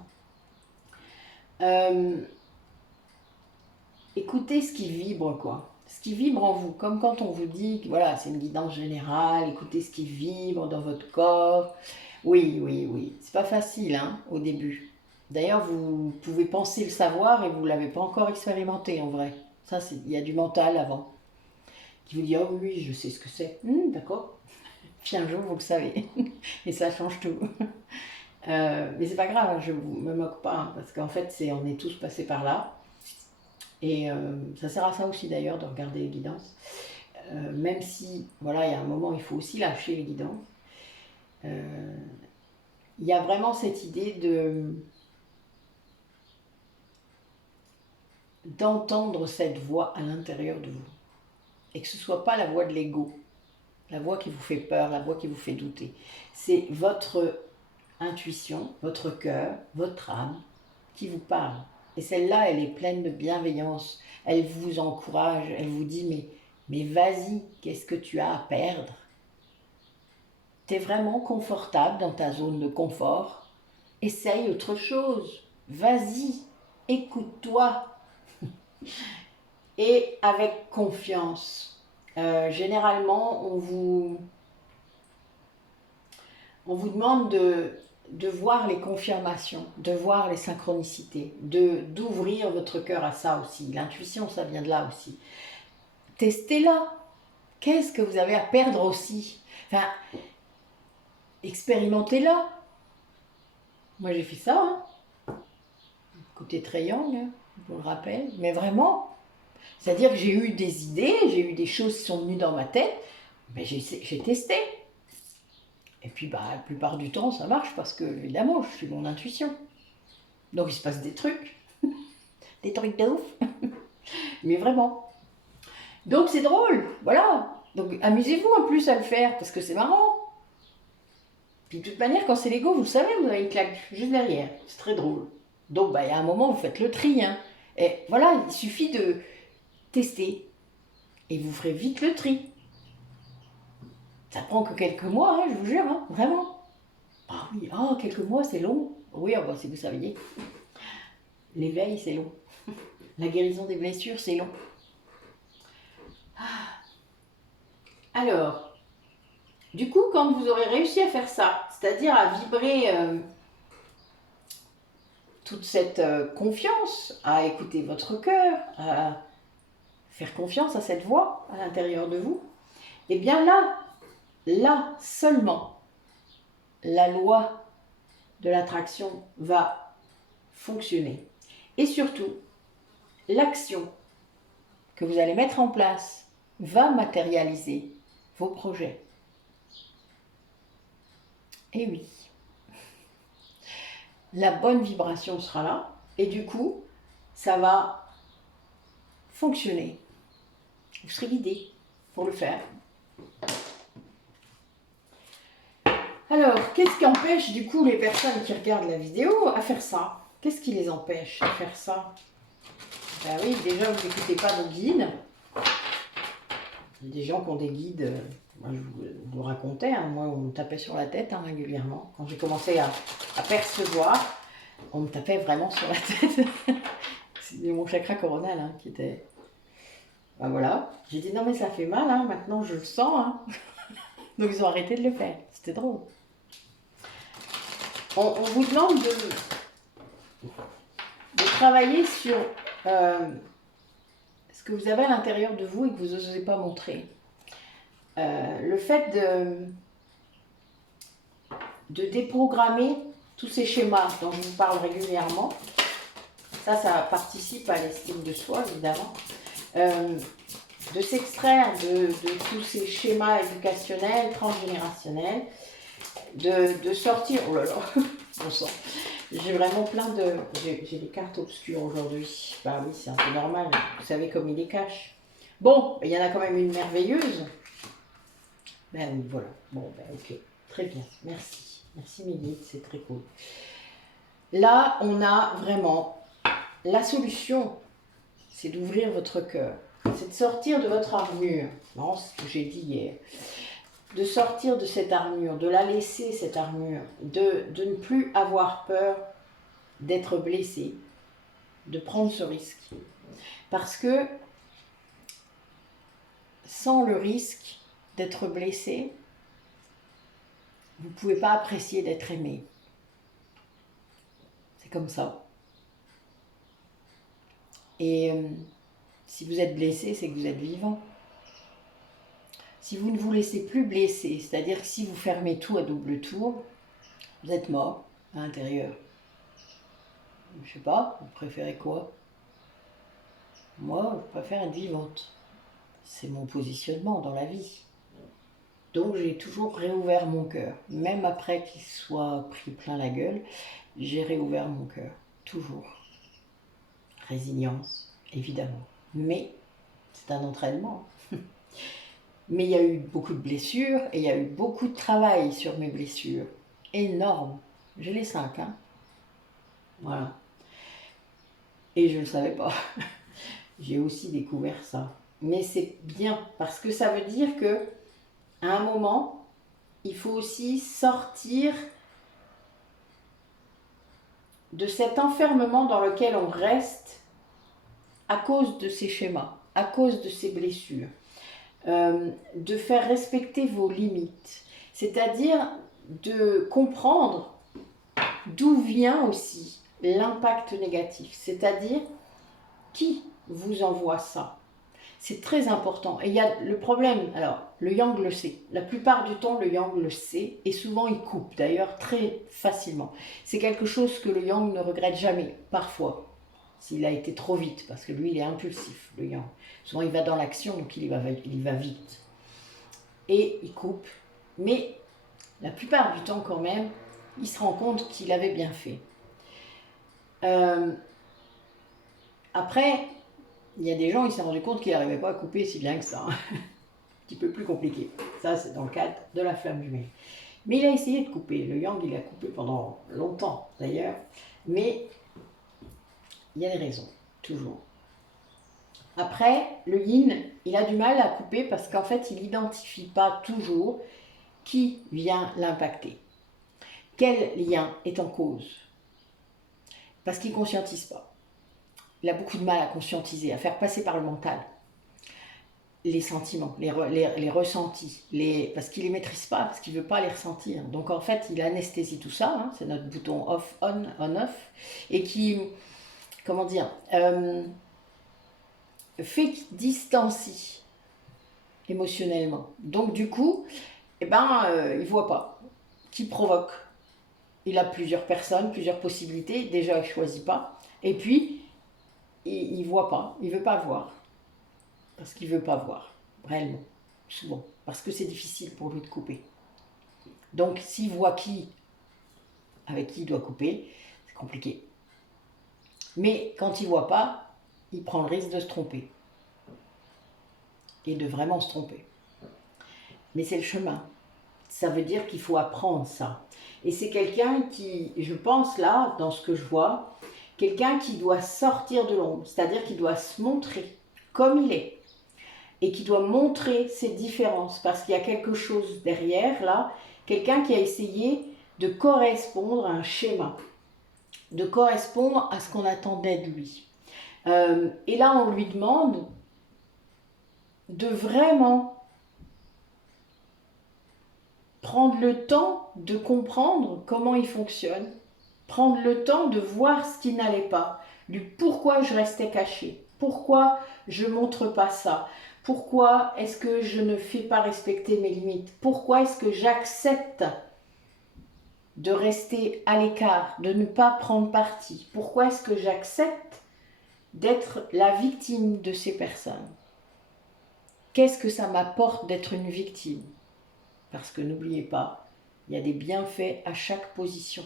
Écoutez ce qui vibre, quoi. Ce qui vibre en vous, comme quand on vous dit que voilà, c'est une guidance générale, écoutez ce qui vibre dans votre corps. Oui, oui, oui. C'est pas facile, hein, au début. D'ailleurs, vous pouvez penser le savoir et vous ne l'avez pas encore expérimenté, en vrai. Ça, il y a du mental avant, qui vous dit, oh oui, je sais ce que c'est. D'accord. Puis un jour, vous le savez. Et ça change tout. Mais c'est pas grave, je ne me moque pas, hein, parce qu'en fait, on est tous passés par là. Et ça sert à ça aussi d'ailleurs, de regarder les guidances. Même si, voilà, il y a un moment, il faut aussi lâcher les guidances. Il y a vraiment cette idée d'entendre cette voix à l'intérieur de vous. Et que ce ne soit pas la voix de l'ego, la voix qui vous fait peur, la voix qui vous fait douter. C'est votre intuition, votre cœur, votre âme qui vous parle. Et celle-là, elle est pleine de bienveillance. Elle vous encourage, elle vous dit, mais Mais vas-y, qu'est-ce que tu as à perdre? Tu es vraiment confortable dans ta zone de confort. Essaye autre chose. Vas-y, écoute-toi. Et avec confiance. Généralement, on vous demande de voir les confirmations, de voir les synchronicités, d'ouvrir votre cœur à ça aussi. L'intuition, ça vient de là aussi. Testez-la. Qu'est-ce que vous avez à perdre aussi? Enfin, expérimentez-la. Moi, j'ai fait ça. Côté très young, je vous le rappelle. Mais vraiment. C'est-à-dire que j'ai eu des idées, j'ai eu des choses qui sont venues dans ma tête. Mais j'ai testé. Et puis, la plupart du temps, ça marche parce que, évidemment, je suis mon intuition. Donc, il se passe des trucs. Des trucs de ouf. Mais vraiment. Donc, c'est drôle. Voilà. Donc, amusez-vous en plus à le faire parce que c'est marrant. Puis, de toute manière, quand c'est l'ego, vous le savez, vous avez une claque juste derrière. C'est très drôle. Donc, il y a un moment, vous faites le tri. Et voilà, il suffit de tester. Et vous ferez vite le tri. Ça prend que quelques mois, je vous jure, vraiment. Ah oui, quelques mois, c'est long. Oui, si vous saviez. L'éveil, c'est long. La guérison des blessures, c'est long. Alors, du coup, quand vous aurez réussi à faire ça, c'est-à-dire à vibrer toute cette confiance, à écouter votre cœur, à faire confiance à cette voix à l'intérieur de vous, et bien là seulement, la loi de l'attraction va fonctionner. Et surtout, l'action que vous allez mettre en place va matérialiser vos projets. Et oui, la bonne vibration sera là et du coup, ça va fonctionner. Vous serez guidé pour le faire. Alors, qu'est-ce qui empêche du coup les personnes qui regardent la vidéo à faire ça? Qu'est-ce qui les empêche à faire ça? Ben oui, déjà vous n'écoutez pas vos guides. Il y a des gens qui ont des guides, moi je vous racontais, moi on me tapait sur la tête régulièrement. Quand j'ai commencé à percevoir, on me tapait vraiment sur la tête. C'était mon chakra coronal qui était... Ben voilà, j'ai dit non mais ça fait mal, maintenant je le sens. Donc ils ont arrêté de le faire, c'était drôle. On vous demande de travailler sur ce que vous avez à l'intérieur de vous et que vous n'osez pas montrer. Le fait de déprogrammer tous ces schémas dont je vous parle régulièrement, ça participe à l'estime de soi, évidemment. De s'extraire de tous ces schémas éducationnels, transgénérationnels, de sortir... Oh là là, bon sang. J'ai vraiment plein de... J'ai des cartes obscures aujourd'hui. Bah oui, c'est un peu normal. Vous savez comme il les cache. Bon, il y en a quand même une merveilleuse. Ben oui, voilà. Bon, ok. Très bien. Merci. Merci mes guides, c'est très cool. Là, on a vraiment la solution. C'est d'ouvrir votre cœur. C'est de sortir de votre armure. Non, c'est ce que j'ai dit hier. De sortir de cette armure, de la laisser, cette armure, de ne plus avoir peur d'être blessé, de prendre ce risque. Parce que sans le risque d'être blessé, vous ne pouvez pas apprécier d'être aimé. C'est comme ça. Et si vous êtes blessé, c'est que vous êtes vivant. Si vous ne vous laissez plus blesser, c'est-à-dire que si vous fermez tout à double tour, vous êtes mort à l'intérieur. Je sais pas, vous préférez quoi? Moi, je préfère être vivante. C'est mon positionnement dans la vie. Donc j'ai toujours réouvert mon cœur. Même après qu'il soit pris plein la gueule, j'ai réouvert mon cœur. Toujours. Résilience, évidemment. Mais c'est un entraînement. Mais il y a eu beaucoup de blessures et il y a eu beaucoup de travail sur mes blessures. Énorme. J'ai les 5, Voilà. Et je ne le savais pas. J'ai aussi découvert ça. mais c'est bien parce que ça veut dire que à un moment, il faut aussi sortir de cet enfermement dans lequel on reste à cause de ces schémas, à cause de ces blessures. De faire respecter vos limites, c'est-à-dire de comprendre d'où vient aussi l'impact négatif, c'est-à-dire qui vous envoie ça. C'est très important. Et il y a le problème, alors le yang le sait, la plupart du temps le yang le sait et souvent il coupe d'ailleurs très facilement. C'est quelque chose que le yang ne regrette jamais, parfois, s'il a été trop vite, parce que lui il est impulsif, le yang. Souvent il va dans l'action, donc il y va vite. Et il coupe, mais la plupart du temps quand même, il se rend compte qu'il avait bien fait. Après, il y a des gens, ils se sont rendus compte qu'ils n'arrivaient pas à couper si bien que ça. Un petit peu plus compliqué. Ça, c'est dans le cadre de la flamme jumelle. Mais il a essayé de couper. Le yang, il a coupé pendant longtemps, d'ailleurs. Mais il y a des raisons, toujours. Après, le yin, il a du mal à couper parce qu'en fait, il n'identifie pas toujours qui vient l'impacter. Quel lien est en cause? Parce qu'il ne conscientise pas. Il a beaucoup de mal à conscientiser, à faire passer par le mental les sentiments, les ressentis, parce qu'il ne les maîtrise pas, parce qu'il ne veut pas les ressentir. Donc en fait, il anesthésie tout ça, hein, c'est notre bouton off, on, off, et qui, comment dire, fait qu'il distancie émotionnellement. Donc du coup, il ne voit pas. Qui provoque? Il a plusieurs personnes, plusieurs possibilités, déjà il ne choisit pas, et puis il ne voit pas, il ne veut pas voir. Parce qu'il ne veut pas voir, réellement, souvent. Parce que c'est difficile pour lui de couper. Donc, s'il voit avec qui il doit couper, c'est compliqué. Mais quand il ne voit pas, il prend le risque de se tromper. Et de vraiment se tromper. Mais c'est le chemin. Ça veut dire qu'il faut apprendre ça. Et c'est quelqu'un qui, je pense là, dans ce que je vois, quelqu'un qui doit sortir de l'ombre. C'est-à-dire qu'il doit se montrer comme il est. Et qui doit montrer ses différences, parce qu'il y a quelque chose derrière, là, quelqu'un qui a essayé de correspondre à un schéma, de correspondre à ce qu'on attendait de lui. Et là, on lui demande de vraiment prendre le temps de comprendre comment il fonctionne, prendre le temps de voir ce qui n'allait pas, du pourquoi je restais caché, pourquoi je ne montre pas ça, pourquoi est-ce que je ne fais pas respecter mes limites, pourquoi est-ce que j'accepte de rester à l'écart, de ne pas prendre parti, pourquoi est-ce que j'accepte d'être la victime de ces personnes. Qu'est-ce que ça m'apporte d'être une victime? Parce que n'oubliez pas, il y a des bienfaits à chaque position.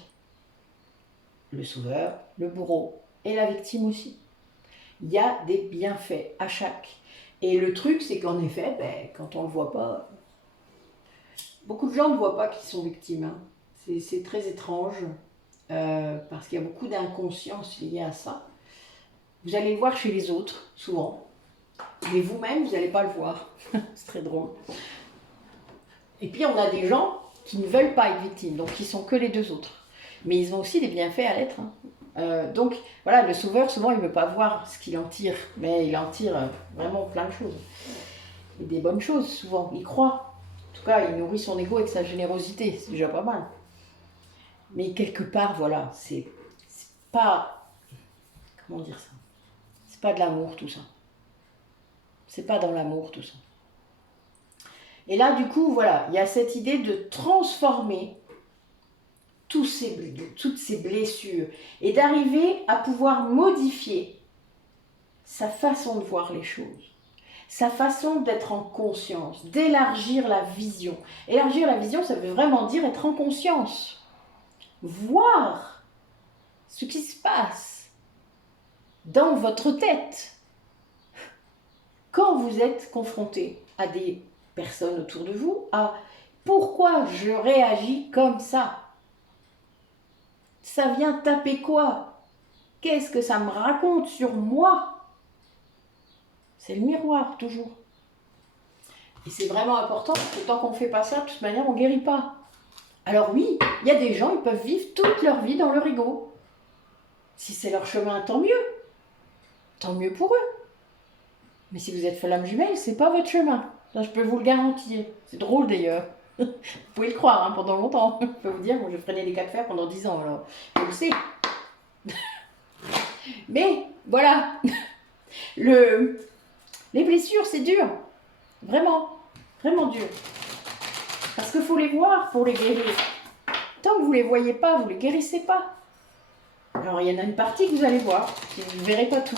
Le sauveur, le bourreau et la victime aussi. Il y a des bienfaits à chaque. Et le truc, c'est qu'en effet, quand on ne le voit pas, beaucoup de gens ne voient pas qu'ils sont victimes. Hein. C'est très étrange, parce qu'il y a beaucoup d'inconscience liée à ça. Vous allez le voir chez les autres, souvent. Mais vous-même, vous n'allez pas le voir. C'est très drôle. Et puis, on a des gens qui ne veulent pas être victimes, donc qui sont que les deux autres. Mais ils ont aussi des bienfaits à l'être. Hein. Donc, voilà, le sauveur, souvent, il ne veut pas voir ce qu'il en tire. Mais il en tire vraiment plein de choses. Et des bonnes choses, souvent. Il croit. En tout cas, il nourrit son ego avec sa générosité. C'est déjà pas mal. Mais quelque part, voilà, c'est pas... Comment dire ça? C'est pas de l'amour, tout ça. C'est pas dans l'amour, tout ça. Et là, du coup, voilà, il y a cette idée de transformer toutes ces blessures et d'arriver à pouvoir modifier sa façon de voir les choses, sa façon d'être en conscience, d'élargir la vision. Élargir la vision, ça veut vraiment dire être en conscience, voir ce qui se passe dans votre tête quand vous êtes confronté à des personnes autour de vous, à pourquoi je réagis comme ça. Ça vient taper quoi? Qu'est-ce que ça me raconte sur moi? C'est le miroir, toujours. Et c'est vraiment important, parce que tant qu'on ne fait pas ça, de toute manière, on ne guérit pas. Alors oui, il y a des gens, ils peuvent vivre toute leur vie dans leur ego. Si c'est leur chemin, tant mieux. Tant mieux pour eux. Mais si vous êtes flamme jumelle, c'est pas votre chemin. Ça, je peux vous le garantir. C'est drôle d'ailleurs. Vous pouvez le croire, hein, pendant longtemps. Je peux vous dire, moi, je freinais les cas de fer pendant 10 ans, alors je le sais. Mais voilà, les blessures, c'est dur. Vraiment, vraiment dur. Parce qu'il faut les voir pour les guérir. Tant que vous ne les voyez pas, vous ne les guérissez pas. Alors, il y en a une partie que vous allez voir, et vous ne verrez pas tout.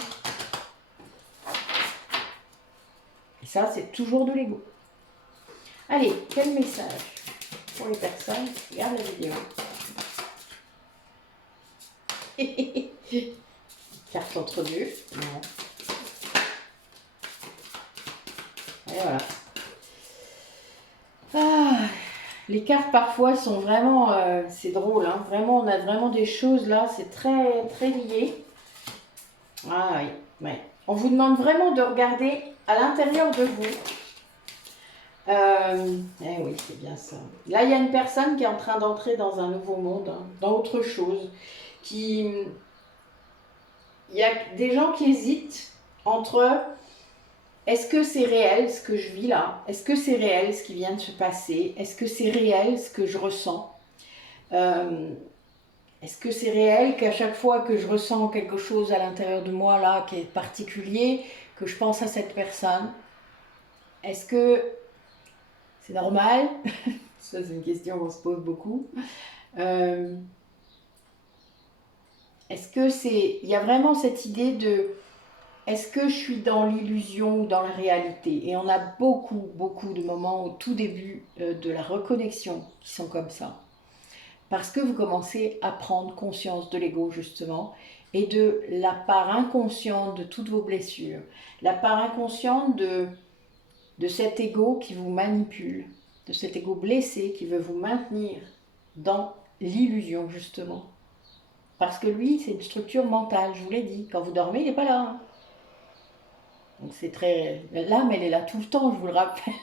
Et ça, c'est toujours de l'ego. Allez, quel message pour les personnes qui regardent la vidéo. Carte entre deux. Non. Et voilà. Ah, les cartes parfois sont vraiment, c'est drôle, hein, vraiment, on a vraiment des choses là, c'est très très lié. Ah oui, ouais. On vous demande vraiment de regarder à l'intérieur de vous. Eh oui, c'est bien ça. Là, il y a une personne qui est en train d'entrer dans un nouveau monde, hein, dans autre chose. Il y a des gens qui hésitent entre est-ce que c'est réel ce que je vis là? Est-ce que c'est réel ce qui vient de se passer? Est-ce que c'est réel ce que je ressens? Est-ce que c'est réel qu'à chaque fois que je ressens quelque chose à l'intérieur de moi là qui est particulier, que je pense à cette personne, est-ce que c'est normal? Ça, c'est une question qu'on se pose beaucoup. Est-ce que c'est... Il y a vraiment cette idée de... Est-ce que je suis dans l'illusion ou dans la réalité? Et on a beaucoup, beaucoup de moments au tout début de la reconnexion qui sont comme ça. Parce que vous commencez à prendre conscience de l'ego, justement, et de la part inconsciente de toutes vos blessures. La part inconsciente de cet ego qui vous manipule, de cet ego blessé qui veut vous maintenir dans l'illusion, justement. Parce que lui, c'est une structure mentale, je vous l'ai dit. Quand vous dormez, il n'est pas là. Hein. Donc c'est très... L'âme, elle est là tout le temps, je vous le rappelle.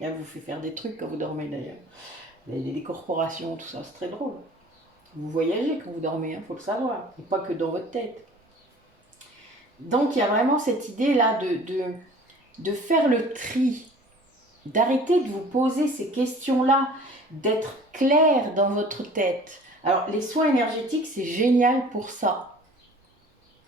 Elle vous fait faire des trucs quand vous dormez, d'ailleurs. Les corporations, tout ça, c'est très drôle. Vous voyagez quand vous dormez, il faut le savoir. Et pas que dans votre tête. Donc, il y a vraiment cette idée-là de faire le tri. D'arrêter de vous poser ces questions-là. D'être clair dans votre tête. Alors, les soins énergétiques, c'est génial pour ça.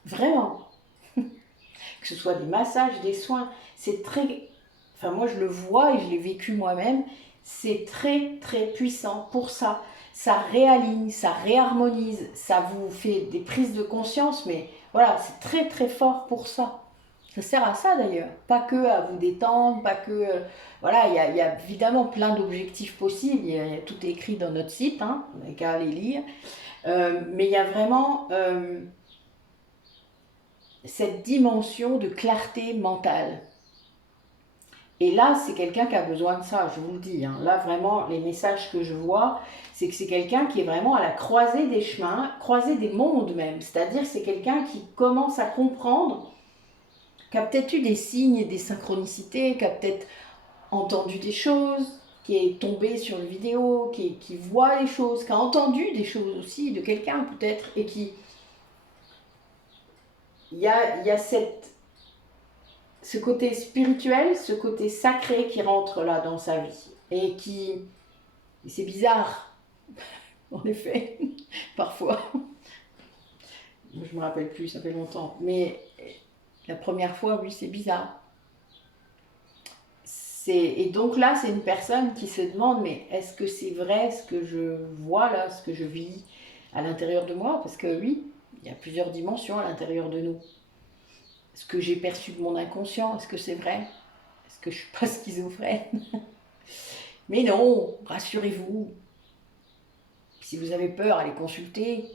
Vraiment. Que ce soit des massages, des soins, c'est très... Enfin, moi, je le vois et je l'ai vécu moi-même. C'est très, très puissant pour ça. Ça réaligne, ça réharmonise, ça vous fait des prises de conscience, mais voilà, c'est très, très fort pour ça. Ça sert à ça d'ailleurs, pas que à vous détendre, pas que... voilà, il y a évidemment plein d'objectifs possibles, tout est écrit dans notre site, hein, on n'a qu'à aller lire. Mais il y a vraiment cette dimension de clarté mentale. Et là, c'est quelqu'un qui a besoin de ça, je vous le dis. Hein. Là, vraiment, les messages que je vois, c'est que c'est quelqu'un qui est vraiment à la croisée des chemins, croisée des mondes même. C'est-à-dire c'est quelqu'un qui commence à comprendre, qui a peut-être eu des signes et des synchronicités, qui a peut-être entendu des choses, qui est tombé sur une vidéo, qui voit les choses, qui a entendu des choses aussi de quelqu'un peut-être, et qui... Il y a ce côté spirituel, ce côté sacré qui rentre là dans sa vie. Et c'est bizarre, en effet, parfois. Je me rappelle plus, ça fait longtemps. Mais la première fois, oui, c'est bizarre. Et donc là, c'est une personne qui se demande, mais est-ce que c'est vrai ce que je vois là, ce que je vis à l'intérieur de moi? Parce que oui, il y a plusieurs dimensions à l'intérieur de nous. Ce que j'ai perçu de mon inconscient, est-ce que c'est vrai? Est-ce que je ne suis pas schizophrène? Mais non, rassurez-vous. Si vous avez peur, allez consulter.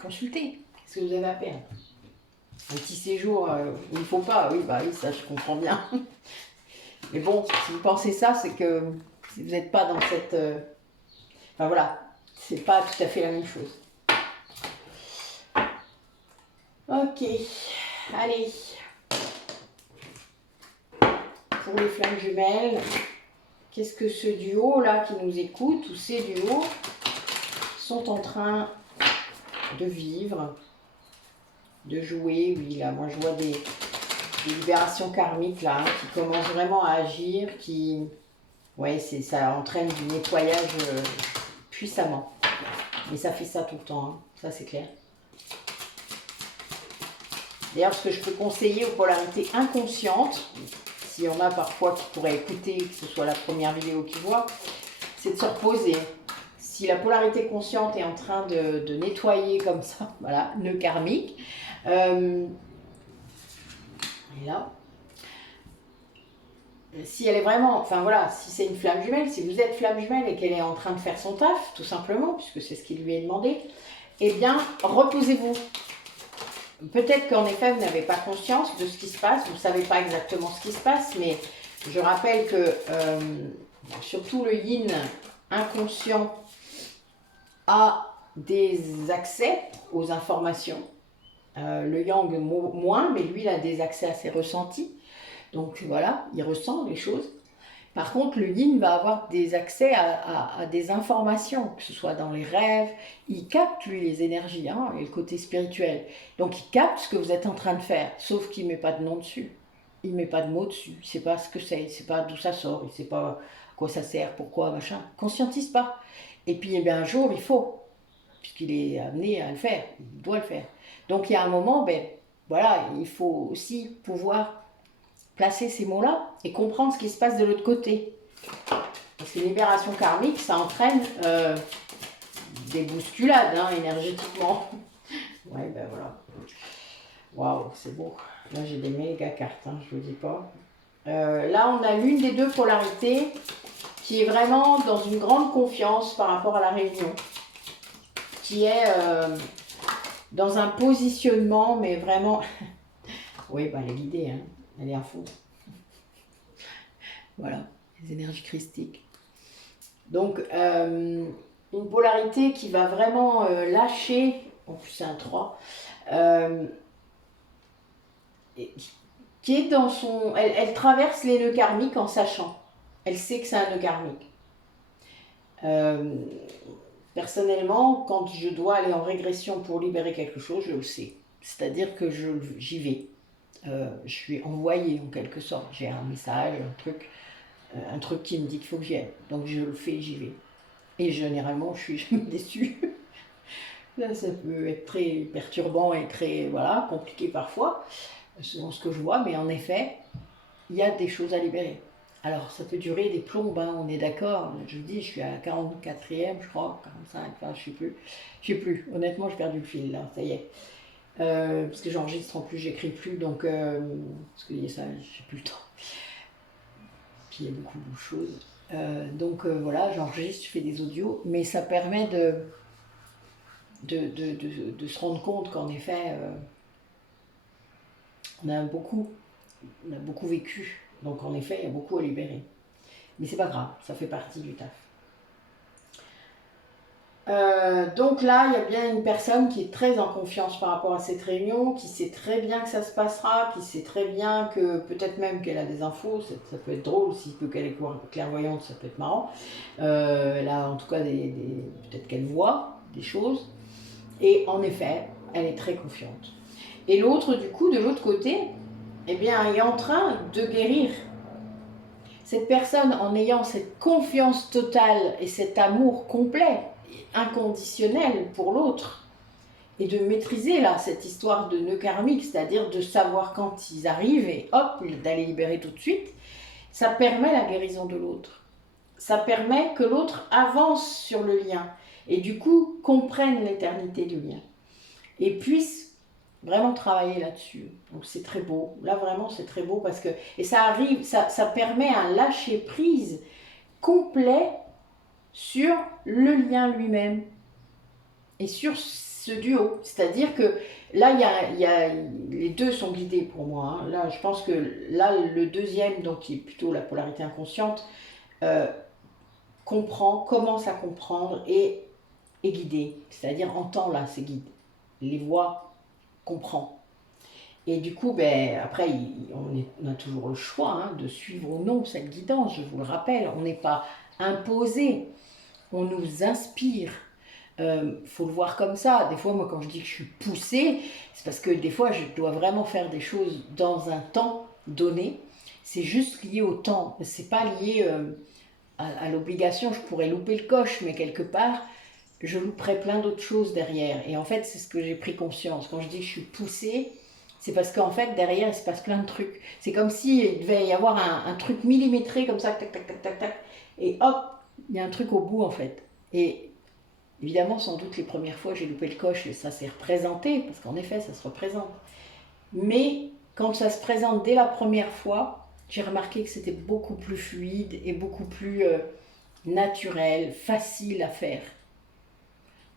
Consultez. Qu'est-ce que vous avez à perdre? Un petit séjour, il ne faut pas. Oui, bah oui, ça je comprends bien. Mais bon, si vous pensez ça, c'est que vous n'êtes pas dans cette... Enfin voilà, c'est pas tout à fait la même chose. Ok, allez, pour les flammes jumelles, qu'est-ce que ce duo-là qui nous écoute, ou ces duos, sont en train de vivre, de jouer? Oui, là, moi je vois des libérations karmiques là, hein, qui commencent vraiment à agir, qui... Ouais, ça entraîne du nettoyage puissamment. Mais ça fait ça tout le temps, hein, ça c'est clair. D'ailleurs, ce que je peux conseiller aux polarités inconscientes, s'il y en a parfois qui pourraient écouter, que ce soit la première vidéo qu'ils voient, c'est de se reposer. Si la polarité consciente est en train de nettoyer comme ça, voilà, nœud karmique, et là, si elle est vraiment, enfin voilà, si c'est une flamme jumelle, si vous êtes flamme jumelle et qu'elle est en train de faire son taf, tout simplement, puisque c'est ce qui lui est demandé, eh bien, reposez-vous. Peut-être qu'en effet, vous n'avez pas conscience de ce qui se passe, vous ne savez pas exactement ce qui se passe, mais je rappelle que surtout le yin inconscient a des accès aux informations. Le yang moins, mais lui, il a des accès à ses ressentis. Donc voilà, il ressent les choses. Par contre, le yin va avoir des accès à des informations, que ce soit dans les rêves. Il capte, lui, les énergies, hein, et le côté spirituel. Donc, il capte ce que vous êtes en train de faire, sauf qu'il ne met pas de nom dessus. Il ne met pas de mots dessus. Il ne sait pas ce que c'est, il ne sait pas d'où ça sort, il ne sait pas à quoi ça sert, pourquoi, machin. Conscientise pas. Et puis, eh bien, un jour, il faut, puisqu'il est amené à le faire. Il doit le faire. Donc, il y a un moment, ben, voilà, il faut aussi pouvoir placer ces mots-là et comprendre ce qui se passe de l'autre côté. Parce que libération karmique, ça entraîne des bousculades, hein, énergétiquement. Ouais, ben voilà. Waouh, c'est beau. Là, j'ai des méga cartes, hein, je vous dis pas. Là, on a l'une des deux polarités qui est vraiment dans une grande confiance par rapport à la réunion. Qui est dans un positionnement, mais vraiment... oui, ben, elle est guidée, hein. Elle est à fond. Voilà, les énergies christiques. Donc, une polarité qui va vraiment lâcher, en plus c'est un 3, qui est dans son... Elle traverse les nœuds karmiques en sachant. Elle sait que c'est un nœud karmique. Personnellement, quand je dois aller en régression pour libérer quelque chose, je le sais. C'est-à-dire que j'y vais. Je suis envoyée en quelque sorte. J'ai un message, un truc qui me dit qu'il faut que j'y aille. Donc je le fais, j'y vais. Et généralement, je suis jamais déçue. Là, ça peut être très perturbant et très compliqué parfois, selon ce que je vois, mais en effet, il y a des choses à libérer. Alors, ça peut durer des plombes, hein, on est d'accord. Je vous dis, je suis à 44e, je crois, 45, enfin, je ne sais plus. Honnêtement, j'ai perdu le fil, là, ça y est. Parce que j'enregistre en plus, j'écris plus, donc, parce que ça, j'ai plus le temps. Puis il y a beaucoup de choses. Donc voilà, j'enregistre, je fais des audios, mais ça permet de se rendre compte qu'en effet, on a beaucoup vécu. Donc en effet, il y a beaucoup à libérer. Mais c'est pas grave, ça fait partie du taf. Donc là, il y a bien une personne qui est très en confiance par rapport à cette réunion, qui sait très bien que ça se passera, qui sait très bien que peut-être même qu'elle a des infos, ça peut être drôle, si peut qu'elle est clairvoyante, ça peut être marrant. Elle a en tout cas peut-être qu'elle voit des choses. Et en effet, elle est très confiante. Et l'autre, du coup, de l'autre côté, eh bien, est en train de guérir. Cette personne, en ayant cette confiance totale et cet amour complet, inconditionnel pour l'autre, et de maîtriser là cette histoire de nœud karmique, c'est-à-dire de savoir quand ils arrivent et hop, d'aller libérer tout de suite, ça permet la guérison de l'autre. Ça permet que l'autre avance sur le lien et du coup comprenne l'éternité du lien et puisse vraiment travailler là-dessus. Donc c'est très beau. Là vraiment c'est très beau parce que et ça arrive, ça permet un lâcher prise complet sur le lien lui-même et sur ce duo. C'est-à-dire que là les deux sont guidés pour moi. Hein. Là je pense que là le deuxième, donc qui est plutôt la polarité inconsciente, commence à comprendre et est guidé. C'est-à-dire entend là ses guides, les voit, comprend. Et du coup, ben, après, on a toujours le choix hein, de suivre ou non cette guidance, je vous le rappelle. On n'est pas imposé, on nous inspire. Faut le voir comme ça. Des fois, moi, quand je dis que je suis poussée, c'est parce que des fois, je dois vraiment faire des choses dans un temps donné. C'est juste lié au temps. C'est pas lié à l'obligation. Je pourrais louper le coche, mais quelque part, je louperais plein d'autres choses derrière. Et en fait, c'est ce que j'ai pris conscience. Quand je dis que je suis poussée, c'est parce qu'en fait, derrière, il se passe plein de trucs. C'est comme s'il devait y avoir un truc millimétré comme ça, tac, tac, tac, tac, tac. Et hop, il y a un truc au bout, en fait. Et évidemment, sans doute, les premières fois, j'ai loupé le coche et ça s'est représenté, parce qu'en effet, ça se représente. Mais quand ça se présente dès la première fois, j'ai remarqué que c'était beaucoup plus fluide et beaucoup plus naturel, facile à faire.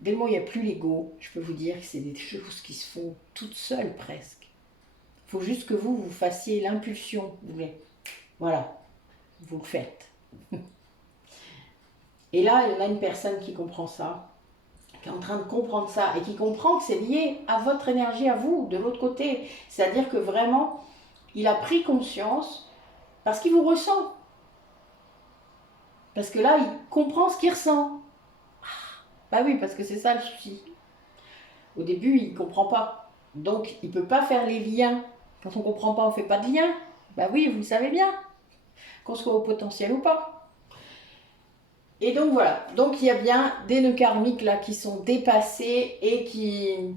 Dès le moment où il n'y a plus l'ego, je peux vous dire que c'est des choses qui se font toutes seules presque. Il faut juste que vous fassiez l'impulsion. Voilà, vous le faites. Et là, il y en a une personne qui comprend ça, qui est en train de comprendre ça et qui comprend que c'est lié à votre énergie, à vous, de l'autre côté. C'est-à-dire que vraiment, il a pris conscience parce qu'il vous ressent. Parce que là, il comprend ce qu'il ressent. Bah oui, parce que c'est ça le souci. Au début, il ne comprend pas. Donc, il ne peut pas faire les liens. Quand on ne comprend pas, on ne fait pas de lien. Bah oui, vous le savez bien. Qu'on soit au potentiel ou pas. Et donc voilà. Donc, il y a bien des nœuds karmiques là qui sont dépassés et qui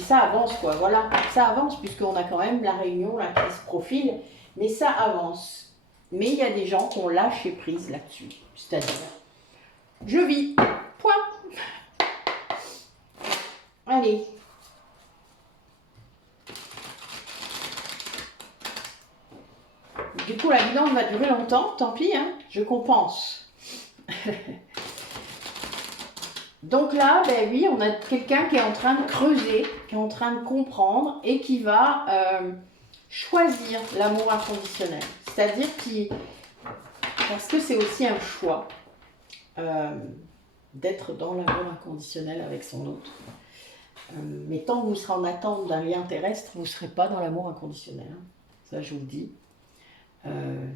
ça avance quoi. Voilà, ça avance puisqu'on a quand même la réunion là qui se profile. Mais ça avance. Mais il y a des gens qui ont lâché prise là-dessus. C'est-à-dire, je vis. Point. Allez. Du coup, la guidance va durer longtemps, tant pis, hein, je compense. Donc là, ben oui, on a quelqu'un qui est en train de creuser, qui est en train de comprendre et qui va choisir l'amour inconditionnel. C'est-à-dire parce que c'est aussi un choix d'être dans l'amour inconditionnel avec son autre. Mais tant que vous serez en attente d'un lien terrestre, vous ne serez pas dans l'amour inconditionnel. Hein. Ça, je vous le dis.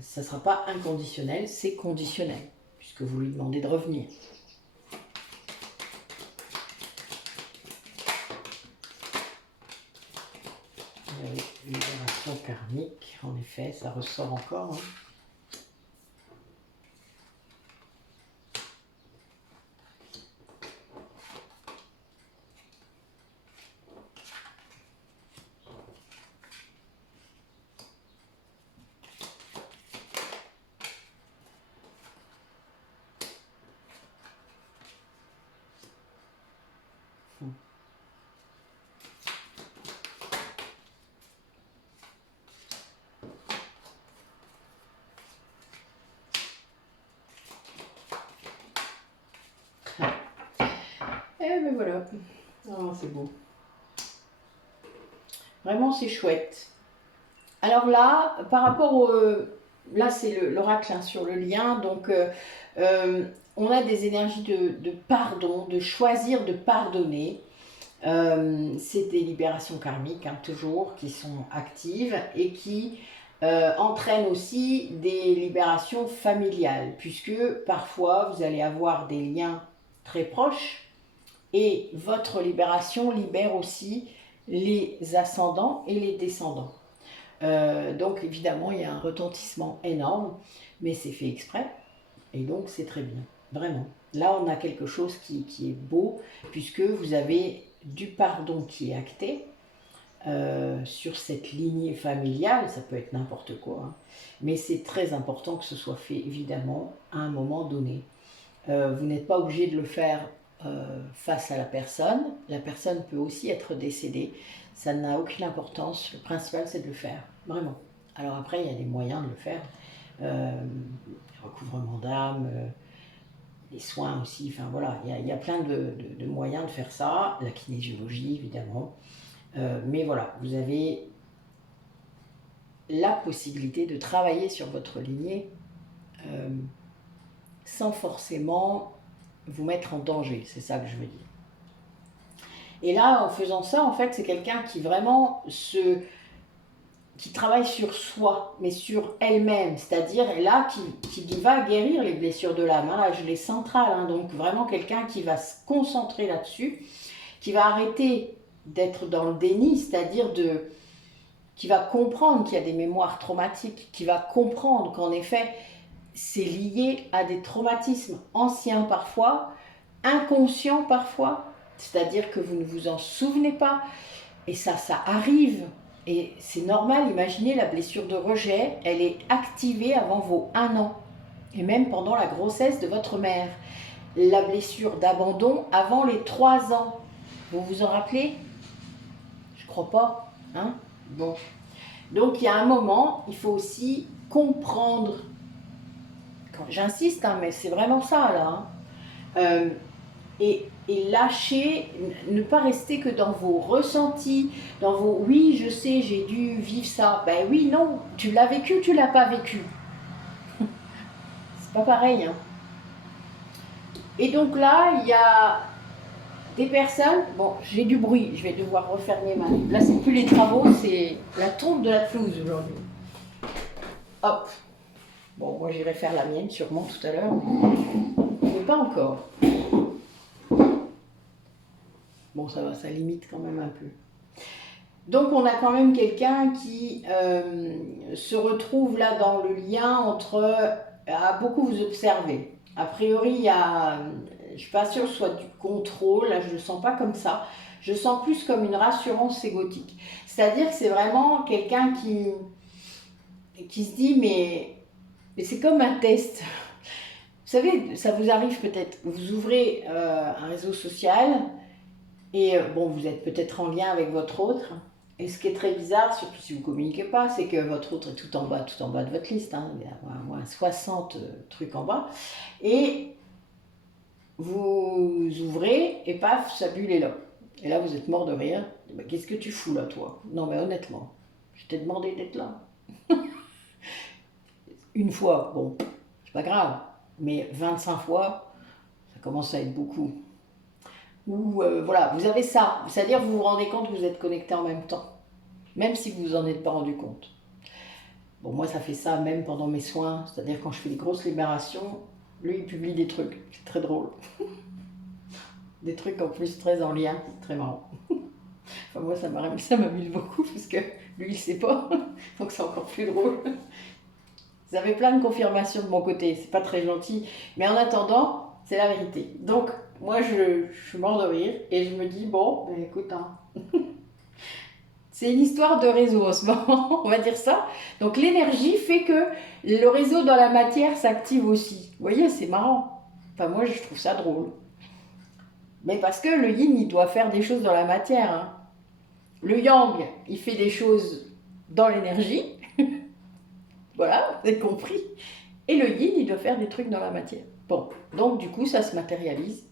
Ça ne sera pas inconditionnel, c'est conditionnel, puisque vous lui demandez de revenir. Libération karmique, en effet, ça ressort encore. Hein. Eh ben voilà, oh, c'est beau. Vraiment, c'est chouette. Alors là, par rapport au... Là, c'est l'oracle hein, sur le lien. Donc, on a des énergies de pardon, de choisir de pardonner. C'est des libérations karmiques, hein, toujours, qui sont actives et qui entraînent aussi des libérations familiales, puisque parfois, vous allez avoir des liens très proches et votre libération libère aussi les ascendants et les descendants. Donc évidemment, il y a un retentissement énorme, mais c'est fait exprès, et donc c'est très bien, vraiment. Là, on a quelque chose qui est beau, puisque vous avez du pardon qui est acté sur cette lignée familiale, ça peut être n'importe quoi, hein, mais c'est très important que ce soit fait, évidemment, à un moment donné. Vous n'êtes pas obligé de le faire face à la personne peut aussi être décédée, ça n'a aucune importance, le principal c'est de le faire, vraiment. Alors après il y a des moyens de le faire, recouvrement d'âme, les soins aussi, enfin voilà, il y a plein de moyens de faire ça, la kinésiologie évidemment, mais voilà, vous avez la possibilité de travailler sur votre lignée sans forcément vous mettre en danger, c'est ça que je veux dire. Et là, en faisant ça, en fait, c'est quelqu'un qui vraiment qui travaille sur soi, mais sur elle-même, c'est-à-dire là, qui va guérir les blessures de l'âme. Hein, là, je les centrale, hein, donc vraiment quelqu'un qui va se concentrer là-dessus, qui va arrêter d'être dans le déni, c'est-à-dire qui va comprendre qu'il y a des mémoires traumatiques, qui va comprendre qu'en effet, c'est lié à des traumatismes anciens parfois, inconscients parfois, c'est-à-dire que vous ne vous en souvenez pas, et ça arrive, et c'est normal. Imaginez la blessure de rejet, elle est activée avant vos 1 an, et même pendant la grossesse de votre mère. La blessure d'abandon avant les 3 ans, vous vous en rappelez? Je crois pas, hein? Bon. Donc il y a un moment, il faut aussi comprendre. J'insiste, hein, mais c'est vraiment ça là. Hein. Et lâcher, ne pas rester que dans vos ressentis, dans vos oui, je sais, j'ai dû vivre ça. Ben oui, non, tu l'as vécu, tu l'as pas vécu. C'est pas pareil. Hein. Et donc là, il y a des personnes. Bon, j'ai du bruit, je vais devoir refermer ma. Là, c'est plus les travaux, c'est la tombe de la pelouse aujourd'hui. Hop. Bon, moi j'irai faire la mienne sûrement tout à l'heure, mais pas encore. Bon, ça va, ça limite quand même un peu. Donc on a quand même quelqu'un qui se retrouve là dans le lien entre à beaucoup vous observer. A priori, il y a, je suis pas sûre que ce soit du contrôle, là je le sens pas comme ça. Je le sens plus comme une rassurance égotique. C'est-à-dire que c'est vraiment quelqu'un qui se dit mais c'est comme un test. Vous savez, ça vous arrive peut-être, vous ouvrez un réseau social et bon, vous êtes peut-être en lien avec votre autre. Et ce qui est très bizarre, surtout si vous ne communiquez pas, c'est que votre autre est tout en bas de votre liste. Hein. Il y a au moins 60 trucs en bas. Et vous ouvrez et paf, sa bulle est là. Et là, vous êtes mort de rire. Mais qu'est-ce que tu fous là, toi? Non, mais honnêtement, je t'ai demandé d'être là. Une fois, bon, c'est pas grave. Mais 25 fois, ça commence à être beaucoup. Ou voilà, vous avez ça. C'est-à-dire vous vous rendez compte que vous êtes connecté en même temps. Même si vous vous en êtes pas rendu compte. Bon, moi, ça fait ça même pendant mes soins. C'est-à-dire quand je fais des grosses libérations, lui, il publie des trucs. C'est très drôle. Des trucs en plus très en lien. C'est très marrant. Enfin, moi, ça m'amuse beaucoup parce que lui, il sait pas. Donc, c'est encore plus drôle. Vous avez plein de confirmations de mon côté. C'est pas très gentil. Mais en attendant, c'est la vérité. Donc, moi, je suis mort de rire et je me dis, bon, ben, écoute, hein. C'est une histoire de réseau en ce moment, on va dire ça. Donc l'énergie fait que le réseau dans la matière s'active aussi. Vous voyez, c'est marrant. Enfin, moi, je trouve ça drôle. Mais parce que le yin, il doit faire des choses dans la matière. Hein. Le yang, il fait des choses dans l'énergie. Voilà, vous avez compris. Et le yin, il doit faire des trucs dans la matière. Bon, donc du coup, ça se matérialise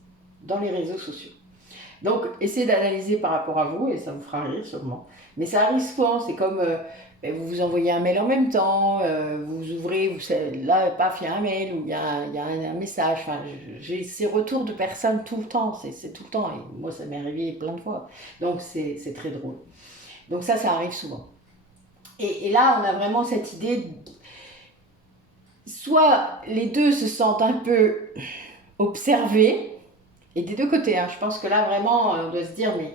dans les réseaux sociaux. Donc, essayez d'analyser par rapport à vous et ça vous fera rire sûrement. Mais ça arrive souvent, c'est comme vous vous envoyez un mail en même temps, vous ouvrez, là, paf, il y a un mail ou il y a un message. Enfin, j'ai ces retours de personnes tout le temps, c'est tout le temps. Et moi, ça m'est arrivé plein de fois. Donc, c'est très drôle. Donc ça arrive souvent. Et là, on a vraiment cette idée, soit les deux se sentent un peu observés, et des deux côtés, hein. Je pense que là, vraiment, on doit se dire, mais...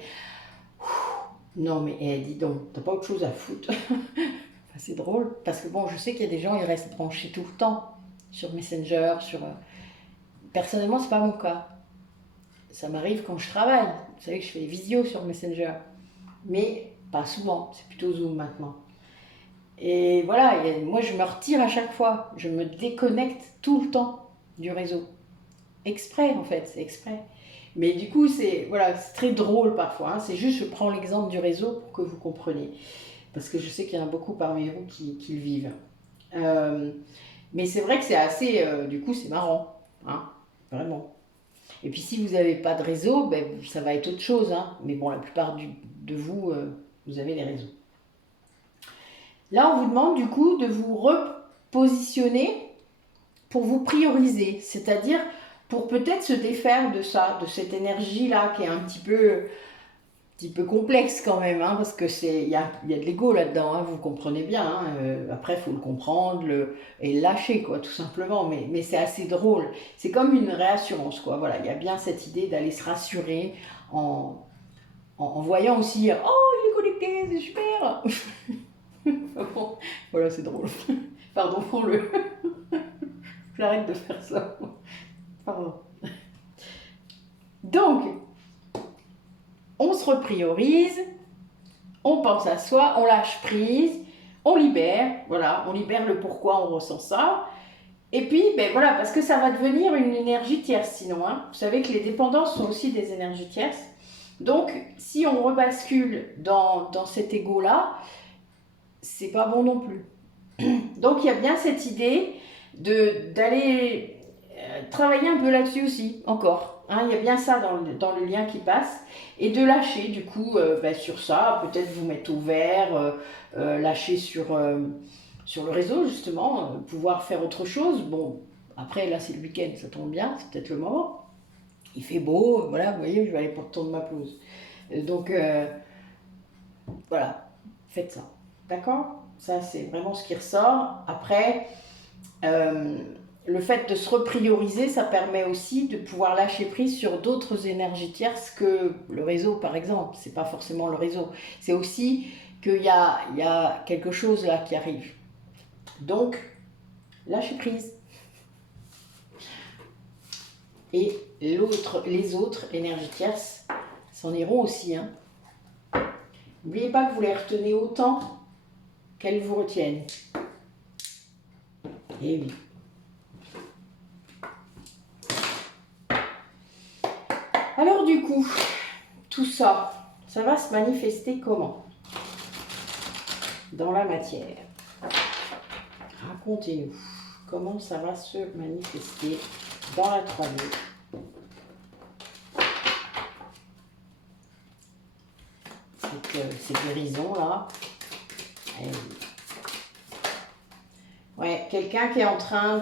Non, mais dis donc, t'as pas autre chose à foutre. Enfin, c'est drôle, parce que bon, je sais qu'il y a des gens, ils restent branchés tout le temps sur Messenger, sur... Personnellement, c'est pas mon cas. Ça m'arrive quand je travaille. Vous savez que je fais des visios sur Messenger. Mais pas souvent, c'est plutôt Zoom maintenant. Et voilà, moi, je me retire à chaque fois. Je me déconnecte tout le temps du réseau. Exprès, en fait, c'est exprès. Mais du coup, c'est très drôle parfois. Hein. C'est juste, je prends l'exemple du réseau pour que vous compreniez. Parce que je sais qu'il y en a beaucoup parmi vous qui le vivent. Mais c'est vrai que c'est assez... du coup, c'est marrant. Hein, vraiment. Et puis, si vous n'avez pas de réseau, ben, ça va être autre chose. Hein. Mais bon, la plupart de vous, vous avez les réseaux. Là, on vous demande du coup de vous repositionner pour vous prioriser. C'est-à-dire... pour peut-être se défaire de ça, de cette énergie-là qui est un petit peu petit peu complexe quand même, hein, parce que il y a de l'ego là-dedans, hein, vous comprenez bien. Hein, après, il faut le comprendre et le lâcher, quoi, tout simplement. Mais c'est assez drôle. C'est comme une réassurance, quoi. Voilà, il y a bien cette idée d'aller se rassurer en, en voyant aussi, oh, il est connecté, c'est super. Bon, voilà, c'est drôle. Pardon pour le. J'arrête de faire ça. Pardon. Donc, on se repriorise, on pense à soi, on lâche prise, on libère, voilà, on libère le pourquoi on ressent ça. Et puis, ben voilà, parce que ça va devenir une énergie tierce sinon. Hein. Vous savez que les dépendances sont aussi des énergies tierces. Donc, si on rebascule dans cet ego-là, c'est pas bon non plus. Donc, il y a bien cette idée d'aller travailler un peu là-dessus aussi, encore. Hein, il y a bien ça dans le lien qui passe. Et de lâcher, du coup, sur ça, peut-être vous mettre au vert, lâcher sur le réseau, justement, pouvoir faire autre chose. Bon, après, là, c'est le week-end, ça tombe bien, c'est peut-être le moment. Il fait beau, voilà, vous voyez, je vais aller pour le tour de ma pelouse. Donc, voilà, faites ça. D'accord? Ça, c'est vraiment ce qui ressort. Après, le fait de se reprioriser, ça permet aussi de pouvoir lâcher prise sur d'autres énergies tierces que le réseau, par exemple. C'est pas forcément le réseau. C'est aussi qu'il y a quelque chose là qui arrive. Donc, lâcher prise. Et les autres énergies tierces s'en iront aussi. Hein. N'oubliez pas que vous les retenez autant qu'elles vous retiennent. Et oui. Alors du coup, tout ça, ça va se manifester comment? Dans la matière. Racontez-nous comment ça va se manifester dans la 3D. Cette guérison là. Ouais, quelqu'un qui est en train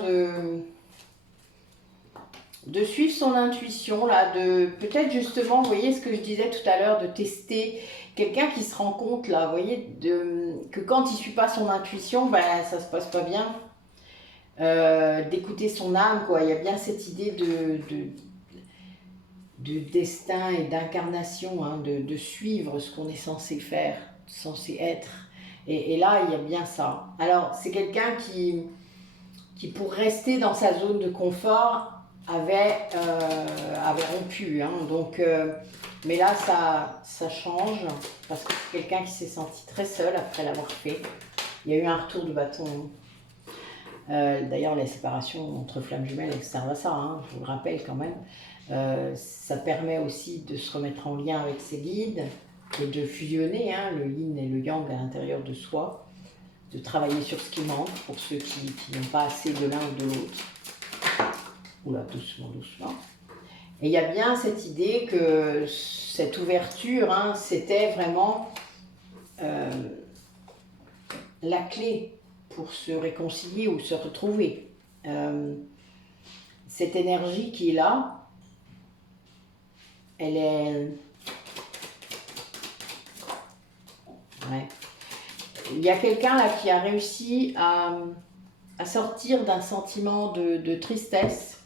de suivre son intuition, là, de peut-être justement, vous voyez ce que je disais tout à l'heure, de tester quelqu'un qui se rend compte, là, vous voyez, que quand il ne suit pas son intuition, ben, ça se passe pas bien. D'écouter son âme, quoi. Il y a bien cette idée de destin et d'incarnation, hein, de suivre ce qu'on est censé faire, censé être. Et là, il y a bien ça. Alors, c'est quelqu'un qui, pour rester dans sa zone de confort, avait rompu. Hein. Donc, mais là, ça change, parce que c'est quelqu'un qui s'est senti très seul après l'avoir fait. Il y a eu un retour de bâton. D'ailleurs, la séparation entre flammes jumelles, elle servent à ça, hein, je vous le rappelle quand même. Ça permet aussi de se remettre en lien avec ses guides et de fusionner hein, le yin et le yang à l'intérieur de soi, de travailler sur ce qui manque pour ceux qui n'ont pas assez de l'un ou de l'autre. Oula, doucement, doucement. Et il y a bien cette idée que cette ouverture, hein, c'était vraiment la clé pour se réconcilier ou se retrouver. Cette énergie qui est là, elle est... Ouais. Il y a quelqu'un là qui a réussi à sortir d'un sentiment de tristesse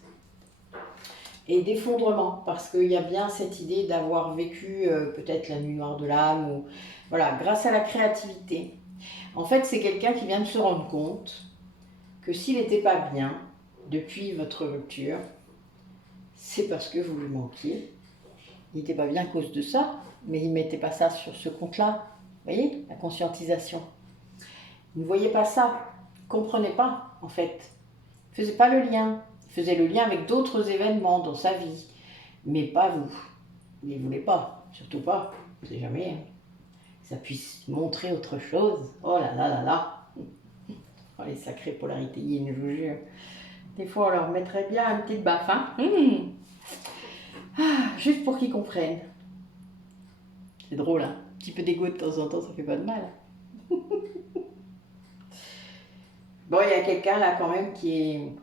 et d'effondrement, parce qu'il y a bien cette idée d'avoir vécu peut-être la nuit noire de l'âme, ou voilà, grâce à la créativité. En fait, c'est quelqu'un qui vient de se rendre compte que s'il n'était pas bien depuis votre rupture, c'est parce que vous lui manquiez. Il n'était pas bien à cause de ça, mais il ne mettait pas ça sur ce compte-là. Vous voyez, la conscientisation. Il ne voyait pas ça, il ne comprenait pas, en fait. Il ne faisait pas le lien. Il faisait le lien avec d'autres événements dans sa vie, mais pas vous. Il ne voulait pas, surtout pas, on ne sait jamais. Hein. Ça puisse montrer autre chose. Oh là là là là. Oh, les sacrées polarités yin, je vous jure. Des fois, on leur mettrait bien une petite baffe. Hein juste pour qu'ils comprennent. C'est drôle, hein. Un petit peu d'égo de temps en temps, ça fait pas de mal. Bon, il y a quelqu'un là quand même qui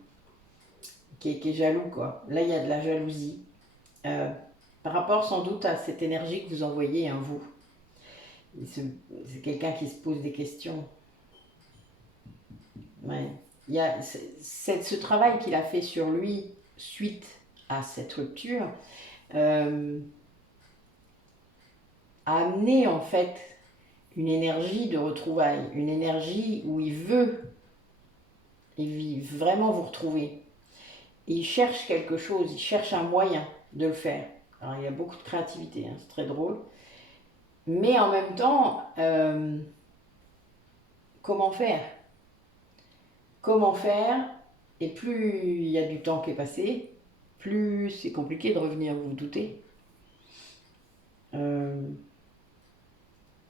est jaloux, quoi. Là, il y a de la jalousie. par rapport sans doute à cette énergie que vous envoyez en vous. C'est quelqu'un qui se pose des questions. Ouais. Il y a ce travail qu'il a fait sur lui suite à cette rupture a amené en fait une énergie de retrouvailles, une énergie où il veut vraiment vous retrouver. Et il cherche quelque chose, il cherche un moyen de le faire. Alors il y a beaucoup de créativité, hein, c'est très drôle. Mais en même temps, comment faire? Comment faire? Et plus il y a du temps qui est passé, plus c'est compliqué de revenir, vous vous doutez.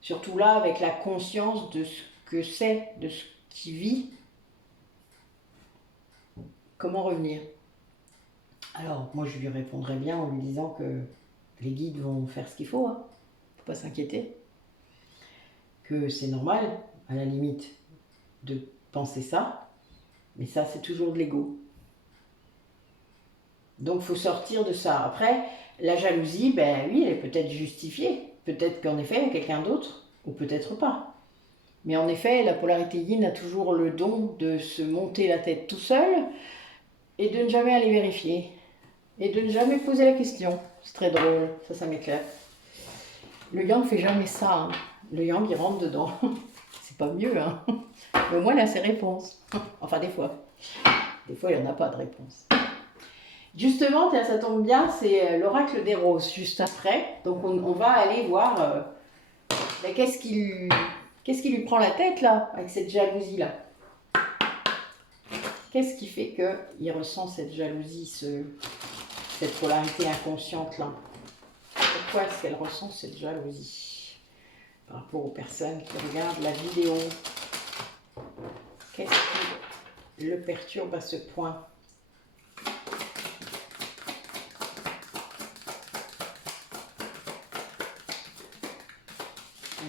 Surtout là, avec la conscience de ce que c'est, de ce qu'il vit, comment revenir? Alors, moi, je lui répondrais bien en lui disant que les guides vont faire ce qu'il faut, hein. Faut pas s'inquiéter. Que c'est normal, à la limite, de penser ça, mais ça, c'est toujours de l'ego. Donc, il faut sortir de ça. Après, la jalousie, ben oui, elle est peut-être justifiée. Peut-être qu'en effet, il y a quelqu'un d'autre, ou peut-être pas. Mais en effet, la polarité yin a toujours le don de se monter la tête tout seul et de ne jamais aller vérifier. Et de ne jamais poser la question. C'est très drôle, ça m'éclate. Le yang fait jamais ça. Hein. Le yang, il rentre dedans. C'est pas mieux, hein. Mais au moins, il a ses réponses. Enfin, des fois. Des fois, il n'y en a pas de réponse. Justement, ça tombe bien, c'est l'oracle des roses, juste après. Donc, on va aller voir qu'est-ce qui lui prend la tête, là, avec cette jalousie-là. Qu'est-ce qui fait qu'il ressent cette jalousie, cette polarité inconsciente-là? Pourquoi est-ce qu'elle ressent cette jalousie par rapport aux personnes qui regardent la vidéo? Qu'est-ce qui le perturbe à ce point?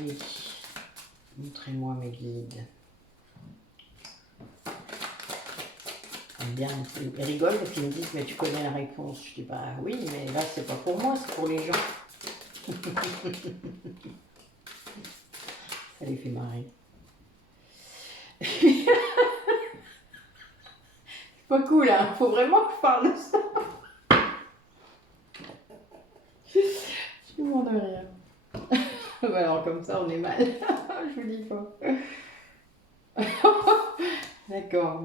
Allez, montrez-moi mes guides. Bien, ils rigolent parce qu'ils me disent mais tu connais la réponse. Je dis bah oui, mais là c'est pas pour moi, c'est pour les gens. Ça les fait marrer. C'est pas cool, hein. Faut vraiment que je parle de ça. Je suis mort de rire. Bah alors comme ça on est mal. Je vous dis pas. D'accord,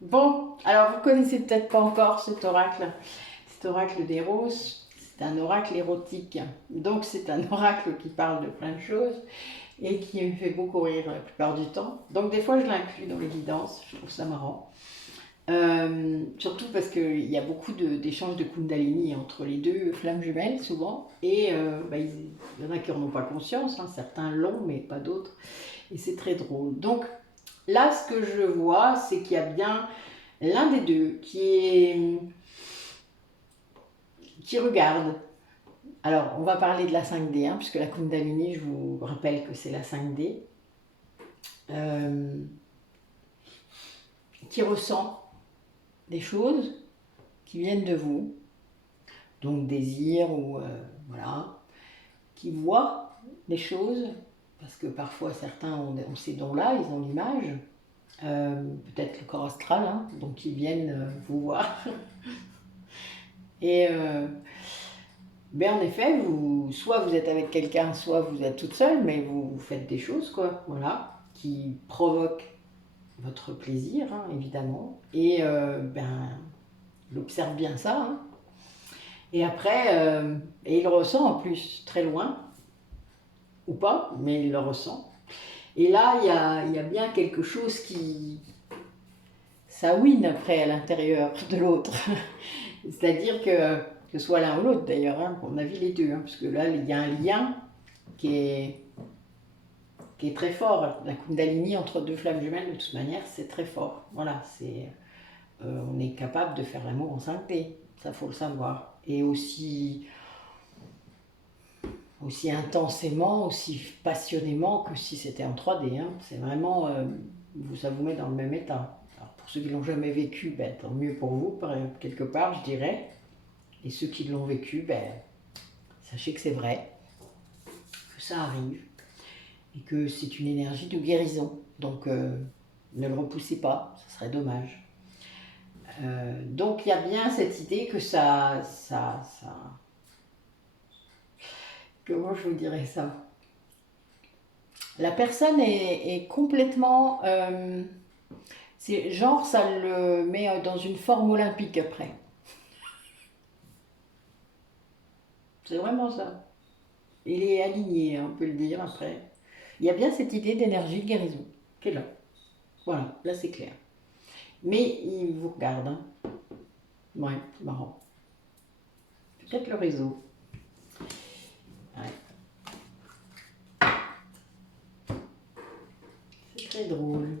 bon, alors vous connaissez peut-être pas encore cet oracle des roses. C'est un oracle érotique, donc c'est un oracle qui parle de plein de choses et qui me fait beaucoup rire la plupart du temps. Donc des fois je l'inclus dans les guidances, je trouve ça marrant. Surtout parce qu'il y a beaucoup d'échanges de Kundalini entre les deux flammes jumelles souvent, et il y en a qui n'en ont pas conscience, hein, certains l'ont mais pas d'autres, et c'est très drôle. Donc là ce que je vois c'est qu'il y a bien l'un des deux qui regarde. Alors on va parler de la 5D, hein, puisque la Kundalini, je vous rappelle que c'est la 5D, qui ressent des choses qui viennent de vous, donc désir ou voilà, qui voient des choses, parce que parfois certains ont ces dons-là, ils ont l'image, peut-être le corps astral, hein, donc ils viennent vous voir. Et en effet, soit vous êtes avec quelqu'un, soit vous êtes toute seule, mais vous faites des choses, quoi, voilà, qui provoquent votre plaisir, hein, évidemment, et il observe bien ça, hein. Et après, et il le ressent en plus, très loin, ou pas, mais il le ressent. Et là, il y a bien quelque chose qui... ça win après à l'intérieur de l'autre. C'est-à-dire que ce soit l'un ou l'autre d'ailleurs, hein, on a vu les deux, hein, parce que là, il y a un lien qui est très fort. La Kundalini entre deux flammes jumelles, de toute manière, c'est très fort. Voilà, on est capable de faire l'amour en 5D, ça faut le savoir. Et aussi intensément, aussi passionnément que si c'était en 3D. Hein. C'est vraiment, ça vous met dans le même état. Alors pour ceux qui l'ont jamais vécu, tant mieux pour vous, quelque part, je dirais. Et ceux qui l'ont vécu, Sachez que c'est vrai, que ça arrive et que c'est une énergie de guérison. Donc ne le repoussez pas, ce serait dommage. Donc il y a bien cette idée que comment je vous dirais ça? La personne est complètement... c'est genre, ça le met dans une forme olympique après. C'est vraiment ça. Il est aligné, on peut le dire après. Il y a bien cette idée d'énergie de guérison qui est là. Voilà, là c'est clair. Mais il vous regarde. Hein. Ouais, marrant. Peut-être le réseau. Ouais. C'est très drôle.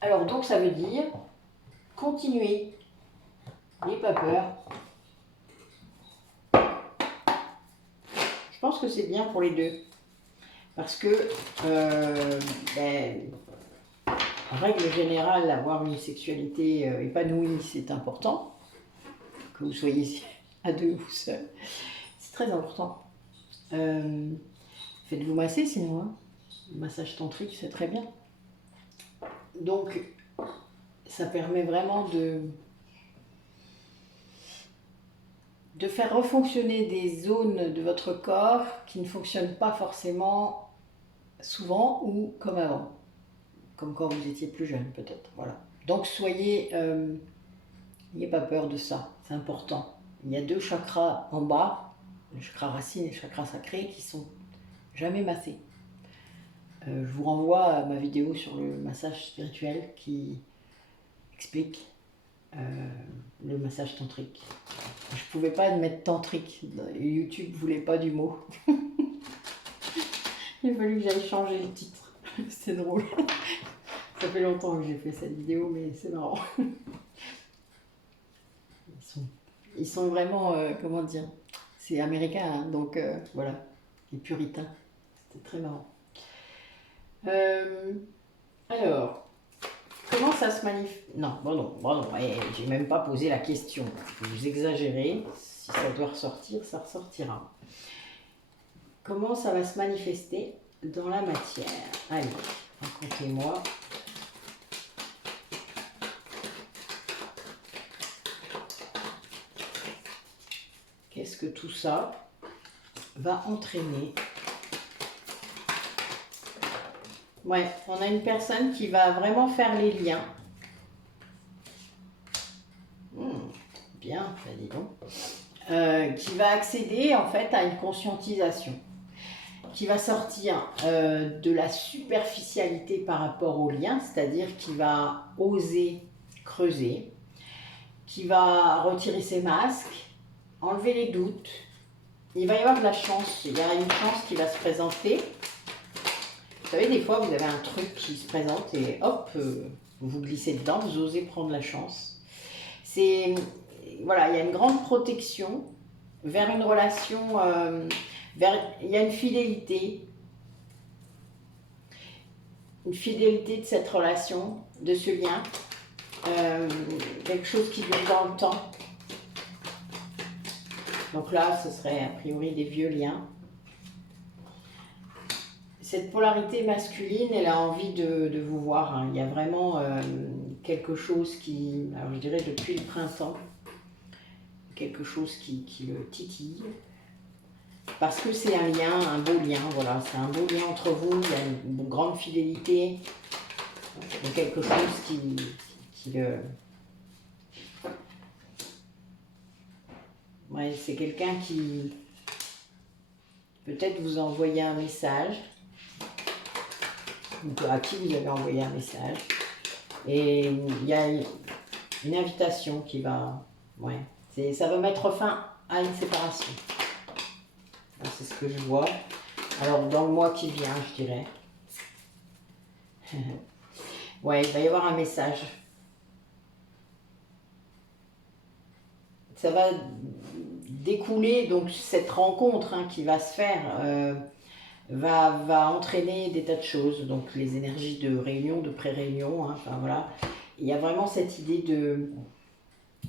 Alors donc ça veut dire continuer. N'ayez pas peur. Je pense que c'est bien pour les deux. Parce que, en règle générale, avoir une sexualité épanouie, c'est important. Que vous soyez à deux ou seul. C'est très important. Faites-vous masser sinon. Hein. Le massage tantrique, c'est très bien. Donc, ça permet vraiment de faire refonctionner des zones de votre corps qui ne fonctionnent pas forcément souvent ou comme avant. Comme quand vous étiez plus jeune peut-être. Voilà. Donc n'ayez pas peur de ça, c'est important. Il y a 2 chakras en bas, le chakra racine et le chakra sacré, qui sont jamais massés. Je vous renvoie à ma vidéo sur le massage spirituel qui explique le massage tantrique. Je ne pouvais pas mettre tantrique, YouTube ne voulait pas du mot. Il a fallu que j'aille changer le titre, c'est drôle. Ça fait longtemps que j'ai fait cette vidéo, mais c'est marrant. Ils sont vraiment, comment dire, c'est américain, hein, donc voilà, les puritains. C'était très marrant. Alors, comment ça se manifeste? Non, j'ai même pas posé la question. Vous exagérez, si ça doit ressortir, ça ressortira. Comment ça va se manifester dans la matière? Allez, racontez-moi. Qu'est-ce que tout ça va entraîner? Ouais, on a une personne qui va vraiment faire les liens. Bien, bah dis donc. Qui va accéder en fait à une conscientisation. Qui va sortir de la superficialité par rapport au lien, c'est-à-dire qui va oser creuser, qui va retirer ses masques, enlever les doutes. Il va y avoir de la chance, il y a une chance qui va se présenter. Vous savez, des fois, vous avez un truc qui se présente et hop, vous vous glissez dedans, vous osez prendre la chance. Voilà, il y a une grande protection vers une relation, il y a une fidélité de cette relation, de ce lien, quelque chose qui dure dans le temps. Donc là, ce serait a priori des vieux liens. Cette polarité masculine, elle a envie de vous voir. Hein. Il y a vraiment quelque chose qui, alors je dirais depuis le printemps, quelque chose qui le titille. Parce que c'est un lien, un beau lien, voilà. C'est un beau lien entre vous, il y a une grande fidélité. Il y a quelque chose qui le... Ouais, c'est quelqu'un qui peut-être vous a envoyé un message. À qui vous avez envoyé un message. Et il y a une invitation qui va... Ouais, ça va mettre fin à une séparation. C'est ce que je vois. Alors, dans le mois qui vient, je dirais. Ouais, il va y avoir un message. Ça va découler, donc cette rencontre hein, qui va se faire... va entraîner des tas de choses, donc les énergies de réunion, de pré-réunion, hein, enfin voilà. Il y a vraiment cette idée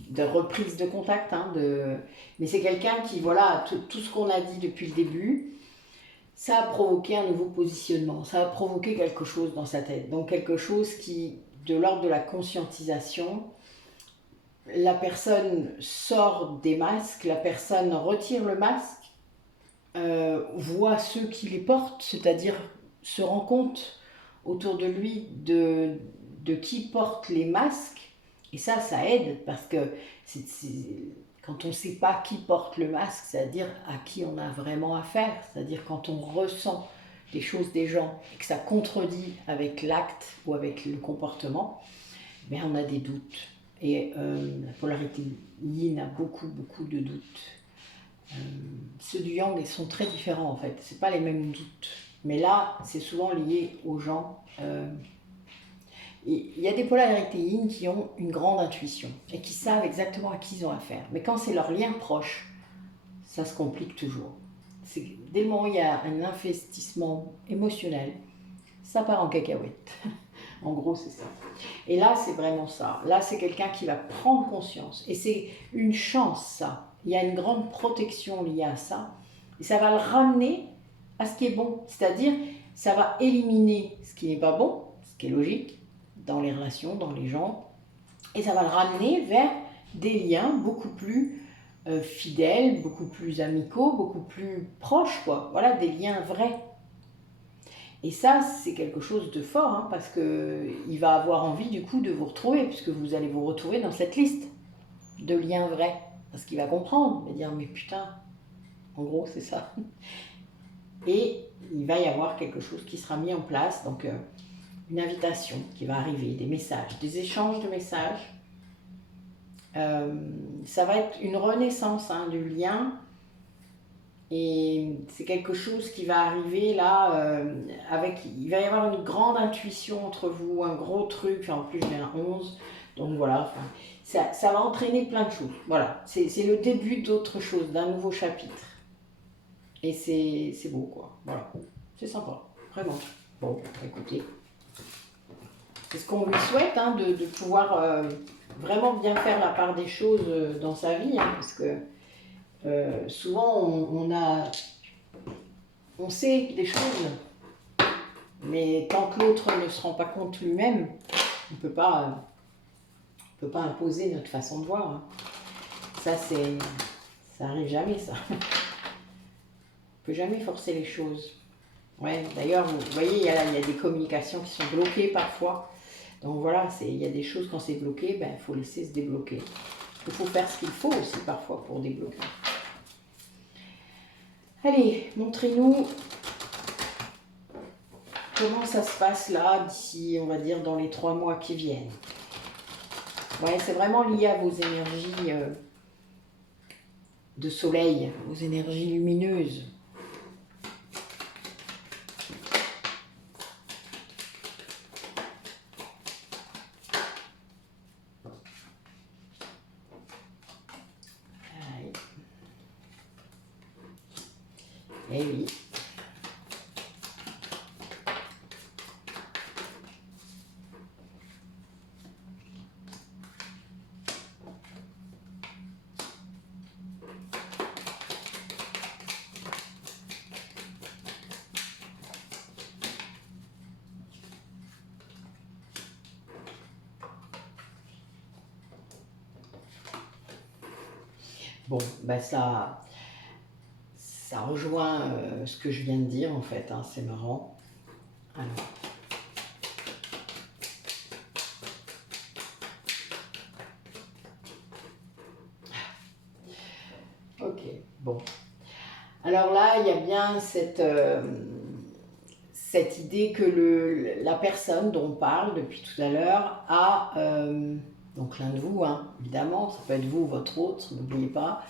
de reprise de contact, hein, mais c'est quelqu'un qui, voilà, tout ce qu'on a dit depuis le début, ça a provoqué un nouveau positionnement, ça a provoqué quelque chose dans sa tête, donc quelque chose qui, de l'ordre de la conscientisation, la personne sort des masques, la personne retire le masque, voit ceux qui les portent, c'est-à-dire se rend compte autour de lui de qui porte les masques, et ça aide, parce que quand on ne sait pas qui porte le masque, c'est-à-dire à qui on a vraiment affaire, c'est-à-dire quand on ressent les choses des gens et que ça contredit avec l'acte ou avec le comportement, ben on a des doutes. Et la polarité yin a beaucoup de doutes. Ceux du yang, ils sont très différents en fait, c'est pas les mêmes doutes. Mais là, c'est souvent lié aux gens. Il y a des polarités yin qui ont une grande intuition et qui savent exactement à qui ils ont affaire. Mais quand c'est leur lien proche, ça se complique toujours. Dès le moment où il y a un investissement émotionnel, ça part en cacahuète. En gros, c'est ça. Et là, c'est vraiment ça. Là, c'est quelqu'un qui va prendre conscience. Et c'est une chance, ça. Il y a une grande protection liée à ça. Et ça va le ramener à ce qui est bon. C'est-à-dire, ça va éliminer ce qui n'est pas bon, ce qui est logique, dans les relations, dans les gens. Et ça va le ramener vers des liens beaucoup plus fidèles, beaucoup plus amicaux, beaucoup plus proches, quoi. Voilà, des liens vrais. Et ça, c'est quelque chose de fort, hein, parce qu'il va avoir envie du coup de vous retrouver, puisque vous allez vous retrouver dans cette liste de liens vrais. Parce qu'il va comprendre, il va dire, mais putain, en gros, c'est ça. Et il va y avoir quelque chose qui sera mis en place, donc une invitation qui va arriver, des messages, des échanges de messages. Ça va être une renaissance, hein, du lien. Et c'est quelque chose qui va arriver là, il va y avoir une grande intuition entre vous, un gros truc, enfin, en plus j'ai un 11, donc voilà, ça va entraîner plein de choses, voilà, c'est le début d'autre chose, d'un nouveau chapitre, et c'est beau quoi, voilà, c'est sympa, vraiment. Bon, écoutez, c'est ce qu'on lui souhaite, hein, de pouvoir vraiment bien faire la part des choses dans sa vie, hein, parce que souvent on sait des choses, mais tant que l'autre ne se rend pas compte lui-même, on ne peut pas imposer notre façon de voir, hein. Ça arrive jamais, ça. On ne peut jamais forcer les choses. Ouais, d'ailleurs, vous voyez, il y a des communications qui sont bloquées parfois. Donc voilà, il y a des choses, quand c'est bloqué, il faut laisser se débloquer. Il faut faire ce qu'il faut aussi parfois pour débloquer. Allez, montrez-nous comment ça se passe là, d'ici, on va dire, dans les 3 mois qui viennent. Ouais, c'est vraiment lié à vos énergies de soleil, vos énergies lumineuses. Allez. Eh oui. Bon, ça rejoint ce que je viens de dire en fait, hein, c'est marrant. Alors. Ok, bon. Alors là, il y a bien cette idée que la personne dont on parle depuis tout à l'heure a, donc l'un de vous, hein, évidemment, ça peut être vous ou votre autre, n'oubliez pas,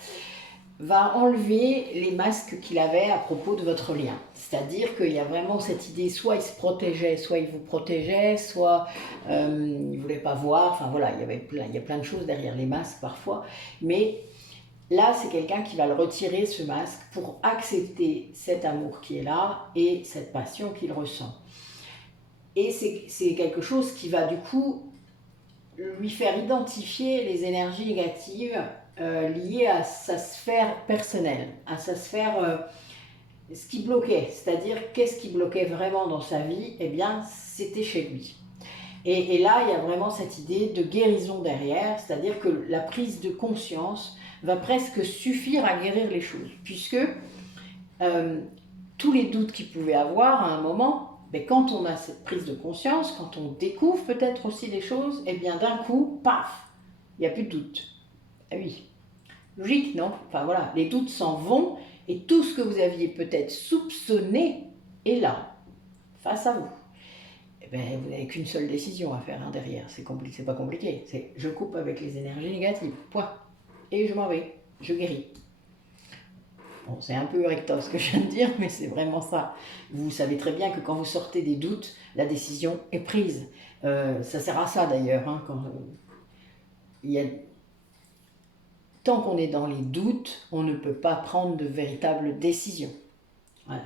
va enlever les masques qu'il avait à propos de votre lien. C'est-à-dire qu'il y a vraiment cette idée, soit il se protégeait, soit il vous protégeait, soit il ne voulait pas voir, enfin voilà, il y a plein de choses derrière les masques parfois, mais là c'est quelqu'un qui va le retirer ce masque pour accepter cet amour qui est là et cette passion qu'il ressent. Et c'est quelque chose qui va du coup lui faire identifier les énergies négatives liées à sa sphère personnelle, à sa sphère, ce qui bloquait, c'est-à-dire qu'est-ce qui bloquait vraiment dans sa vie, eh bien c'était chez lui. Et là, il y a vraiment cette idée de guérison derrière, c'est-à-dire que la prise de conscience va presque suffire à guérir les choses, puisque tous les doutes qu'il pouvait avoir à un moment, mais quand on a cette prise de conscience, quand on découvre peut-être aussi des choses, eh bien d'un coup, paf, il n'y a plus de doute. Ah oui, logique, non? Enfin voilà, les doutes s'en vont et tout ce que vous aviez peut-être soupçonné est là, face à vous. Eh bien, vous n'avez qu'une seule décision à faire derrière, c'est pas compliqué, c'est je coupe avec les énergies négatives, point. Et je m'en vais, je guéris. Bon, c'est un peu recto ce que je viens de dire, mais c'est vraiment ça. Vous savez très bien que quand vous sortez des doutes, la décision est prise. Ça sert à ça d'ailleurs. Hein, tant qu'on est dans les doutes, on ne peut pas prendre de véritables décisions. Voilà.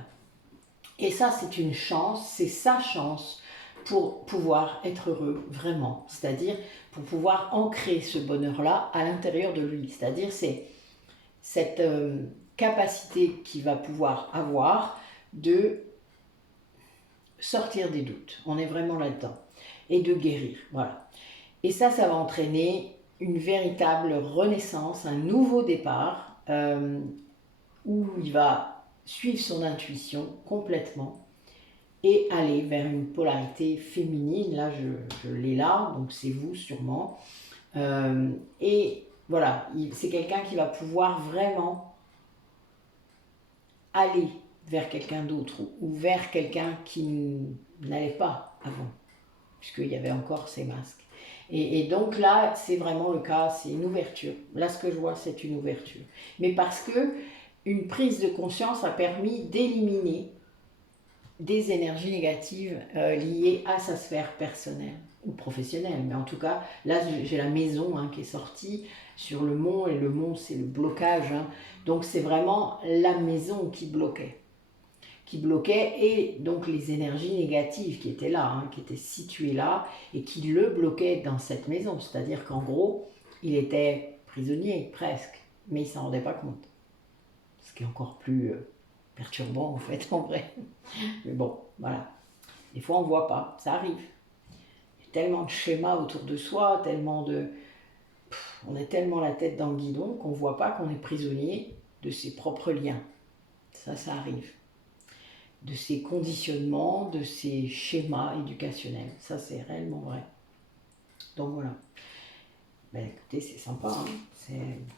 Et ça, c'est une chance, c'est sa chance pour pouvoir être heureux vraiment. C'est-à-dire pour pouvoir ancrer ce bonheur-là à l'intérieur de lui. C'est-à-dire c'est cette capacité qu'il va pouvoir avoir de sortir des doutes. On est vraiment là-dedans. Et de guérir. Voilà. Et ça va entraîner une véritable renaissance, un nouveau départ, où il va suivre son intuition complètement et aller vers une polarité féminine. Là, je l'ai là, donc c'est vous sûrement. Et voilà, c'est quelqu'un qui va pouvoir vraiment aller vers quelqu'un d'autre ou vers quelqu'un qui n'allait pas avant, puisqu'il y avait encore ces masques. Et donc là, c'est vraiment le cas, c'est une ouverture. Là, ce que je vois, c'est une ouverture. Mais parce que une prise de conscience a permis d'éliminer des énergies négatives liées à sa sphère personnelle ou professionnelle. Mais en tout cas, là, j'ai la maison qui est sortie sur le mont, et le mont, c'est le blocage. Donc, c'est vraiment la maison qui bloquait. Et donc les énergies négatives qui étaient là, qui étaient situées là, et qui le bloquaient dans cette maison. C'est-à-dire qu'en gros, il était prisonnier, presque, mais il ne s'en rendait pas compte. Ce qui est encore plus perturbant, en fait, en vrai. Mais bon, voilà. Des fois, on ne voit pas, ça arrive. Il y a tellement de schémas autour de soi, on a tellement la tête dans le guidon qu'on ne voit pas qu'on est prisonnier de ses propres liens. Ça arrive. De ses conditionnements, de ses schémas éducationnels. Ça, c'est réellement vrai. Donc voilà. Ben, écoutez, c'est sympa.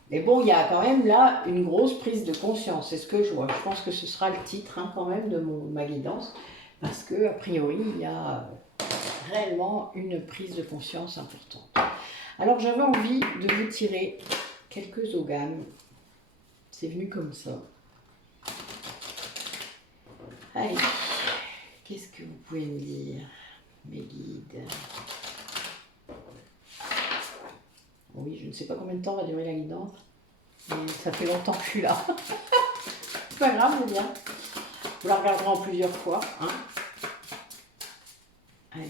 Mais bon, il y a quand même là une grosse prise de conscience. C'est ce que je vois. Je pense que ce sera le titre quand même de ma guidance. Parce que, a priori, il y a réellement une prise de conscience importante. Alors, j'avais envie de vous tirer quelques ogames. C'est venu comme ça. Allez, qu'est-ce que vous pouvez me dire, mes guides? Oui, je ne sais pas combien de temps va durer la guidance, mais ça fait longtemps que je suis là. C'est pas grave, c'est bien. Vous la regarderez en plusieurs fois. Allez,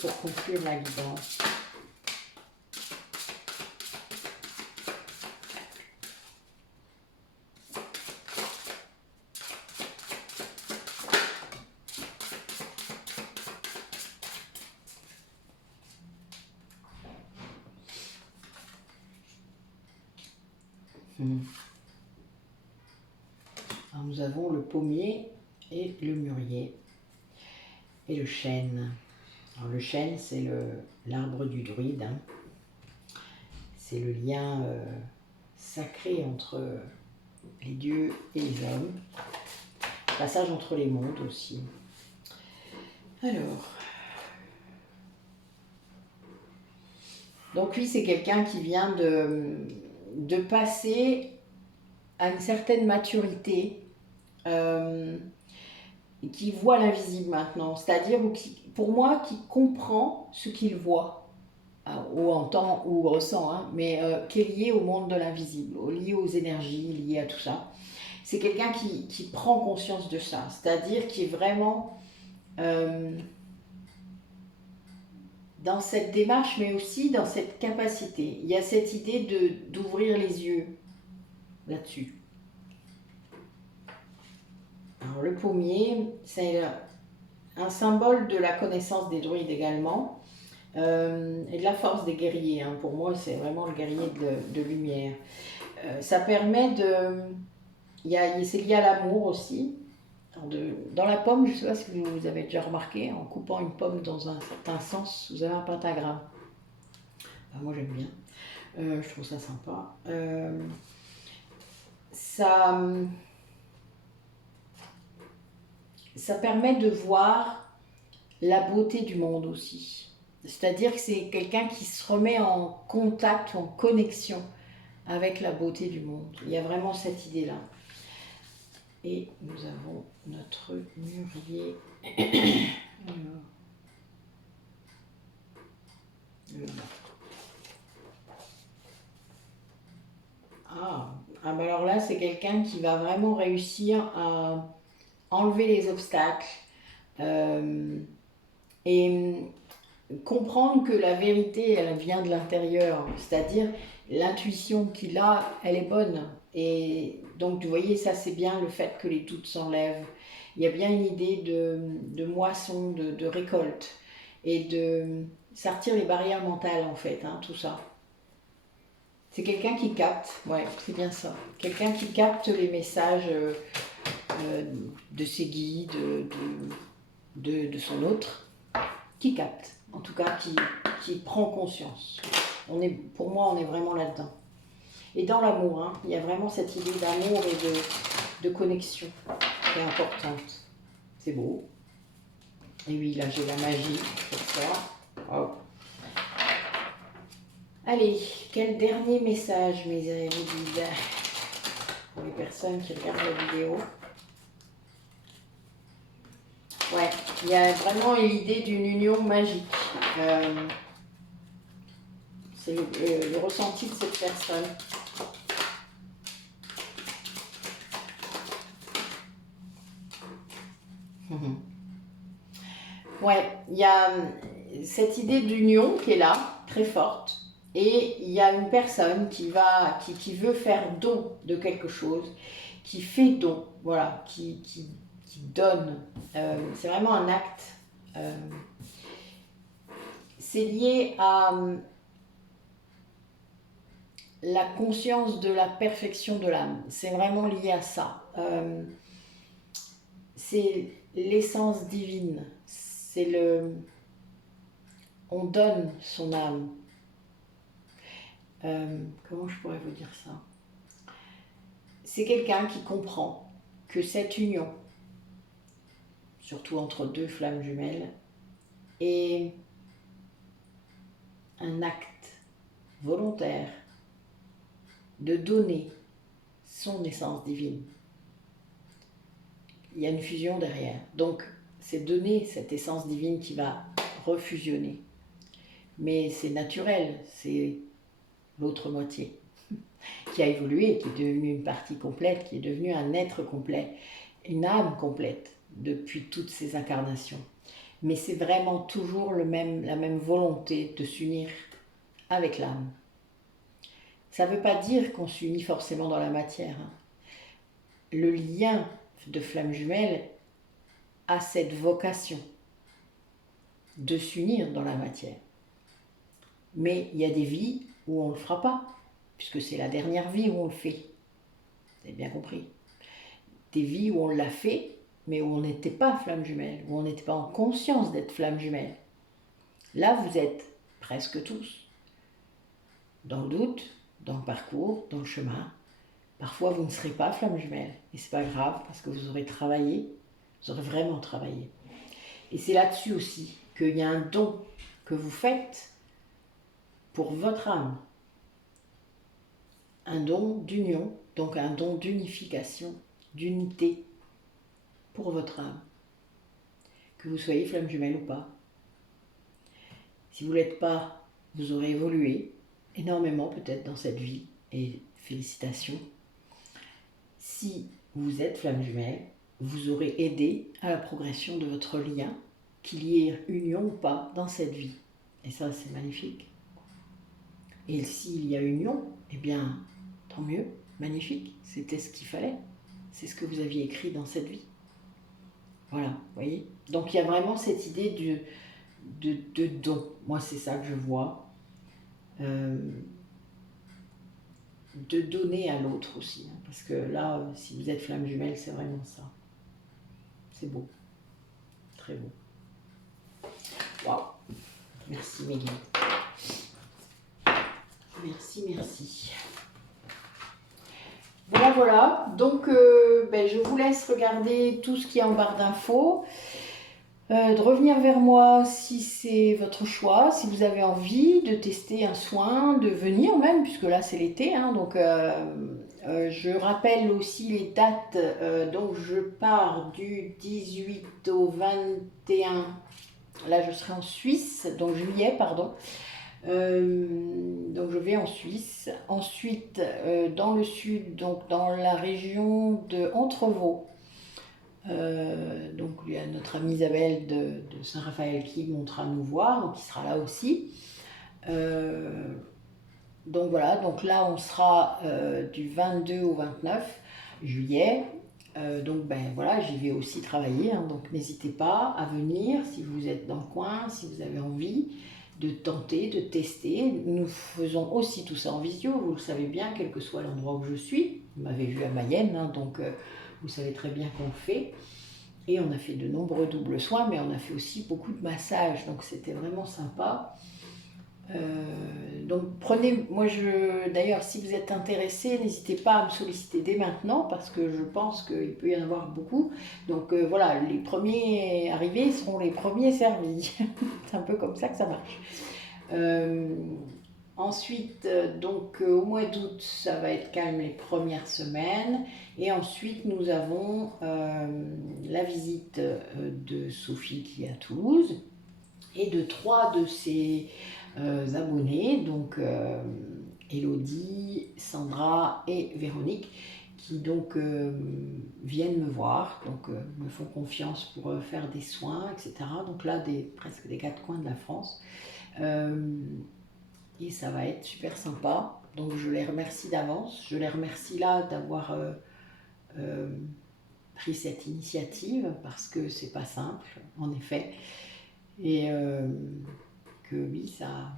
pour conclure la guidance. Alors, nous avons le pommier et le mûrier et le chêne. Alors, le chêne, c'est l'arbre du druide. C'est le lien sacré entre les dieux et les hommes. Passage entre les mondes aussi. Alors, donc lui, c'est quelqu'un qui vient de passer à une certaine maturité, qui voit l'invisible maintenant, c'est-à-dire pour moi, qui comprend ce qu'il voit, ou entend, ou ressent, mais qui est lié au monde de l'invisible, lié aux énergies, lié à tout ça. C'est quelqu'un qui prend conscience de ça, c'est-à-dire qui est vraiment dans cette démarche, mais aussi dans cette capacité. Il y a cette idée d'ouvrir les yeux là-dessus. Alors le pommier, c'est un symbole de la connaissance des druides également, et de la force des guerriers. Hein. Pour moi, c'est vraiment le guerrier de lumière. Ça permet de... C'est lié à l'amour aussi. Dans la pomme, je ne sais pas si vous avez déjà remarqué, en coupant une pomme dans un certain sens, vous avez un pentagramme. Moi j'aime bien, je trouve ça sympa. Ça permet de voir la beauté du monde aussi. C'est-à-dire que c'est quelqu'un qui se remet en contact, en connexion avec la beauté du monde. Il y a vraiment cette idée-là. Et nous avons notre mûrier. Bah alors là, c'est quelqu'un qui va vraiment réussir à enlever les obstacles et comprendre que la vérité, elle vient de l'intérieur. C'est-à-dire, l'intuition qu'il a, elle est bonne. Et donc, vous voyez, ça c'est bien le fait que les doutes s'enlèvent. Il y a bien une idée de moisson, de récolte. Et de sortir les barrières mentales, en fait, hein, tout ça. C'est quelqu'un qui capte, ouais, c'est bien ça. Quelqu'un qui capte les messages de ses guides, de son autre, qui capte, en tout cas qui prend conscience. Pour moi, on est vraiment là-dedans. Et dans l'amour, hein, il y a vraiment cette idée d'amour et de connexion qui est importante. C'est beau. Et oui, là j'ai la magie pour ça. Oh. Allez, quel dernier message, mes amis, pour les personnes qui regardent la vidéo. Ouais, il y a vraiment l'idée d'une union magique. C'est le ressenti de cette personne. Ouais, il y a cette idée d'union qui est là, très forte. Et il y a une personne qui veut faire don de quelque chose, qui fait don, voilà, qui donne. C'est vraiment un acte. C'est lié à la conscience de la perfection de l'âme. C'est vraiment lié à ça. C'est l'essence divine. On donne son âme. Comment je pourrais vous dire ça? C'est quelqu'un qui comprend que cette union, surtout entre deux flammes jumelles, est un acte volontaire de donner son essence divine. Il y a une fusion derrière. Donc, c'est donner cette essence divine qui va refusionner. Mais c'est naturel, c'est l'autre moitié qui a évolué, qui est devenue une partie complète, qui est devenue un être complet, une âme complète depuis toutes ces incarnations. Mais c'est vraiment toujours la même volonté de s'unir avec l'âme. Ça ne veut pas dire qu'on s'unit forcément dans la matière. Hein. Le lien de flamme jumelle a cette vocation de s'unir dans la matière. Mais il y a des vies où on ne le fera pas, puisque c'est la dernière vie où on le fait. Vous avez bien compris. Des vies où on l'a fait, mais où on n'était pas flamme jumelle, où on n'était pas en conscience d'être flamme jumelle. Là, vous êtes presque tous dans le doute, dans le parcours, dans le chemin. Parfois, vous ne serez pas flamme jumelle, et c'est pas grave, parce que vous aurez travaillé, vous aurez vraiment travaillé. Et c'est là-dessus aussi qu'il y a un don que vous faites pour votre âme. Un don d'union, donc un don d'unification, d'unité pour votre âme. Que vous soyez flamme jumelle ou pas. Si vous ne l'êtes pas, vous aurez évolué énormément peut-être dans cette vie, et félicitations. Si vous êtes flamme jumelle, vous aurez aidé à la progression de votre lien, qu'il y ait union ou pas dans cette vie. Et ça, c'est magnifique. Et s'il y a union, eh bien, tant mieux, magnifique. C'était ce qu'il fallait. C'est ce que vous aviez écrit dans cette vie. Voilà, vous voyez. Donc il y a vraiment cette idée de don. Moi, c'est ça que je vois. De donner à l'autre aussi. Hein, parce que là, si vous êtes flamme jumelle, c'est vraiment ça. C'est beau. Très beau. Waouh. Merci Mégane. Merci, merci. Voilà, voilà. Donc, je vous laisse regarder tout ce qui est en barre d'infos. De revenir vers moi si c'est votre choix, si vous avez envie de tester un soin, de venir même, puisque là c'est l'été. Hein, donc, je rappelle aussi les dates. Donc, je pars du 18 au 21. Là, je serai en Suisse, donc juillet, pardon. Donc je vais en Suisse. Ensuite, dans le sud, donc dans la région de Entrevaux. Donc il y a notre amie Isabelle de Saint-Raphaël qui montera nous voir, donc il sera là aussi. Donc voilà, donc là on sera du 22 au 29 juillet. Donc voilà, j'y vais aussi travailler, hein, donc n'hésitez pas à venir si vous êtes dans le coin, si vous avez envie de tenter, de tester. Nous faisons aussi tout ça en visio, vous le savez bien, quel que soit l'endroit où je suis. Vous m'avez vu à Mayenne, hein, donc vous savez très bien qu'on le fait. Et on a fait de nombreux doubles soins, mais on a fait aussi beaucoup de massages, donc c'était vraiment sympa. Donc prenez, d'ailleurs si vous êtes intéressé, n'hésitez pas à me solliciter dès maintenant parce que je pense qu'il peut y en avoir beaucoup. Donc voilà, les premiers arrivés seront les premiers servis. C'est un peu comme ça que ça marche. Ensuite, donc au mois d'août, ça va être calme les premières semaines. Et ensuite, nous avons la visite de Sophie qui est à Toulouse et de 3 de ses abonnés, donc Elodie, Sandra et Véronique, qui donc viennent me voir, donc me font confiance pour faire des soins, etc. Donc là, presque des 4 coins de la France. Et ça va être super sympa. Donc je les remercie d'avance. Je les remercie là d'avoir pris cette initiative parce que c'est pas simple, en effet. Et que oui, ça.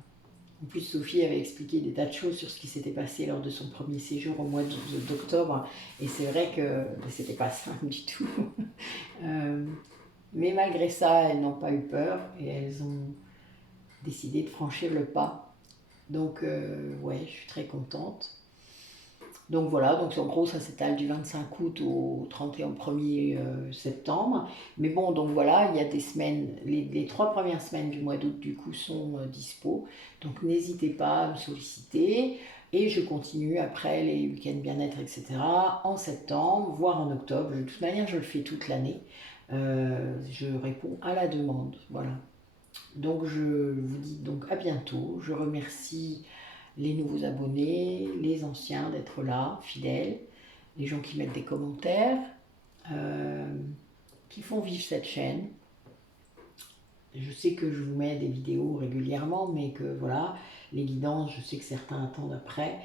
En plus, Sophie avait expliqué des tas de choses sur ce qui s'était passé lors de son premier séjour au mois d'octobre. Et c'est vrai que c'était pas simple du tout. Mais malgré ça, elles n'ont pas eu peur et elles ont décidé de franchir le pas. Donc, ouais, je suis très contente. Donc voilà, donc en gros ça s'étale du 25 août au 31 1er septembre. Mais bon, donc voilà, il y a des semaines, les 3 premières semaines du mois d'août du coup sont dispo. Donc n'hésitez pas à me solliciter. Et je continue après les week-ends bien-être, etc. en septembre, voire en octobre. De toute manière, je le fais toute l'année. Je réponds à la demande. Voilà. Donc je vous dis donc à bientôt. Je remercie les nouveaux abonnés, les anciens d'être là, fidèles, les gens qui mettent des commentaires, qui font vivre cette chaîne. Je sais que je vous mets des vidéos régulièrement, mais que voilà, les guidances, je sais que certains attendent après.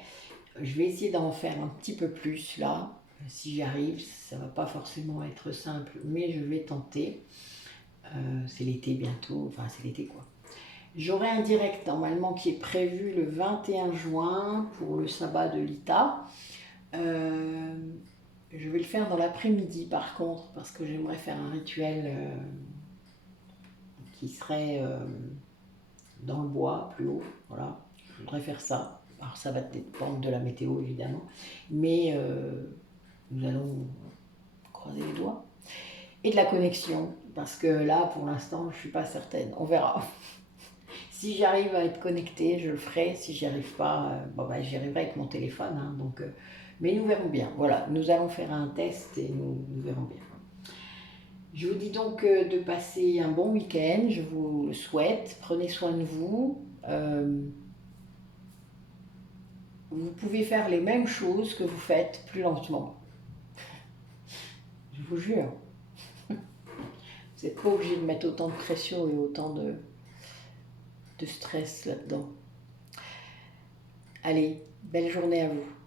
Je vais essayer d'en faire un petit peu plus là, si j'y arrive. Ça ne va pas forcément être simple, mais je vais tenter. C'est l'été bientôt, enfin c'est l'été quoi. J'aurai un direct normalement qui est prévu le 21 juin pour le sabbat de l'Ita. Je vais le faire dans l'après-midi par contre parce que j'aimerais faire un rituel qui serait dans le bois, plus haut. Voilà, je voudrais faire ça. Alors ça va dépendre de la météo évidemment, mais nous allons croiser les doigts. Et de la connexion, parce que là pour l'instant je ne suis pas certaine, on verra. Si j'arrive à être connectée, je le ferai. Si j'y arrive pas, j'y arriverai avec mon téléphone. Hein, donc, mais nous verrons bien. Voilà, nous allons faire un test et nous verrons bien. Je vous dis donc de passer un bon week-end. Je vous le souhaite. Prenez soin de vous. Vous pouvez faire les mêmes choses que vous faites plus lentement. Je vous jure. Vous n'êtes pas obligé de mettre autant de pression et autant de de stress là-dedans. Allez, belle journée à vous.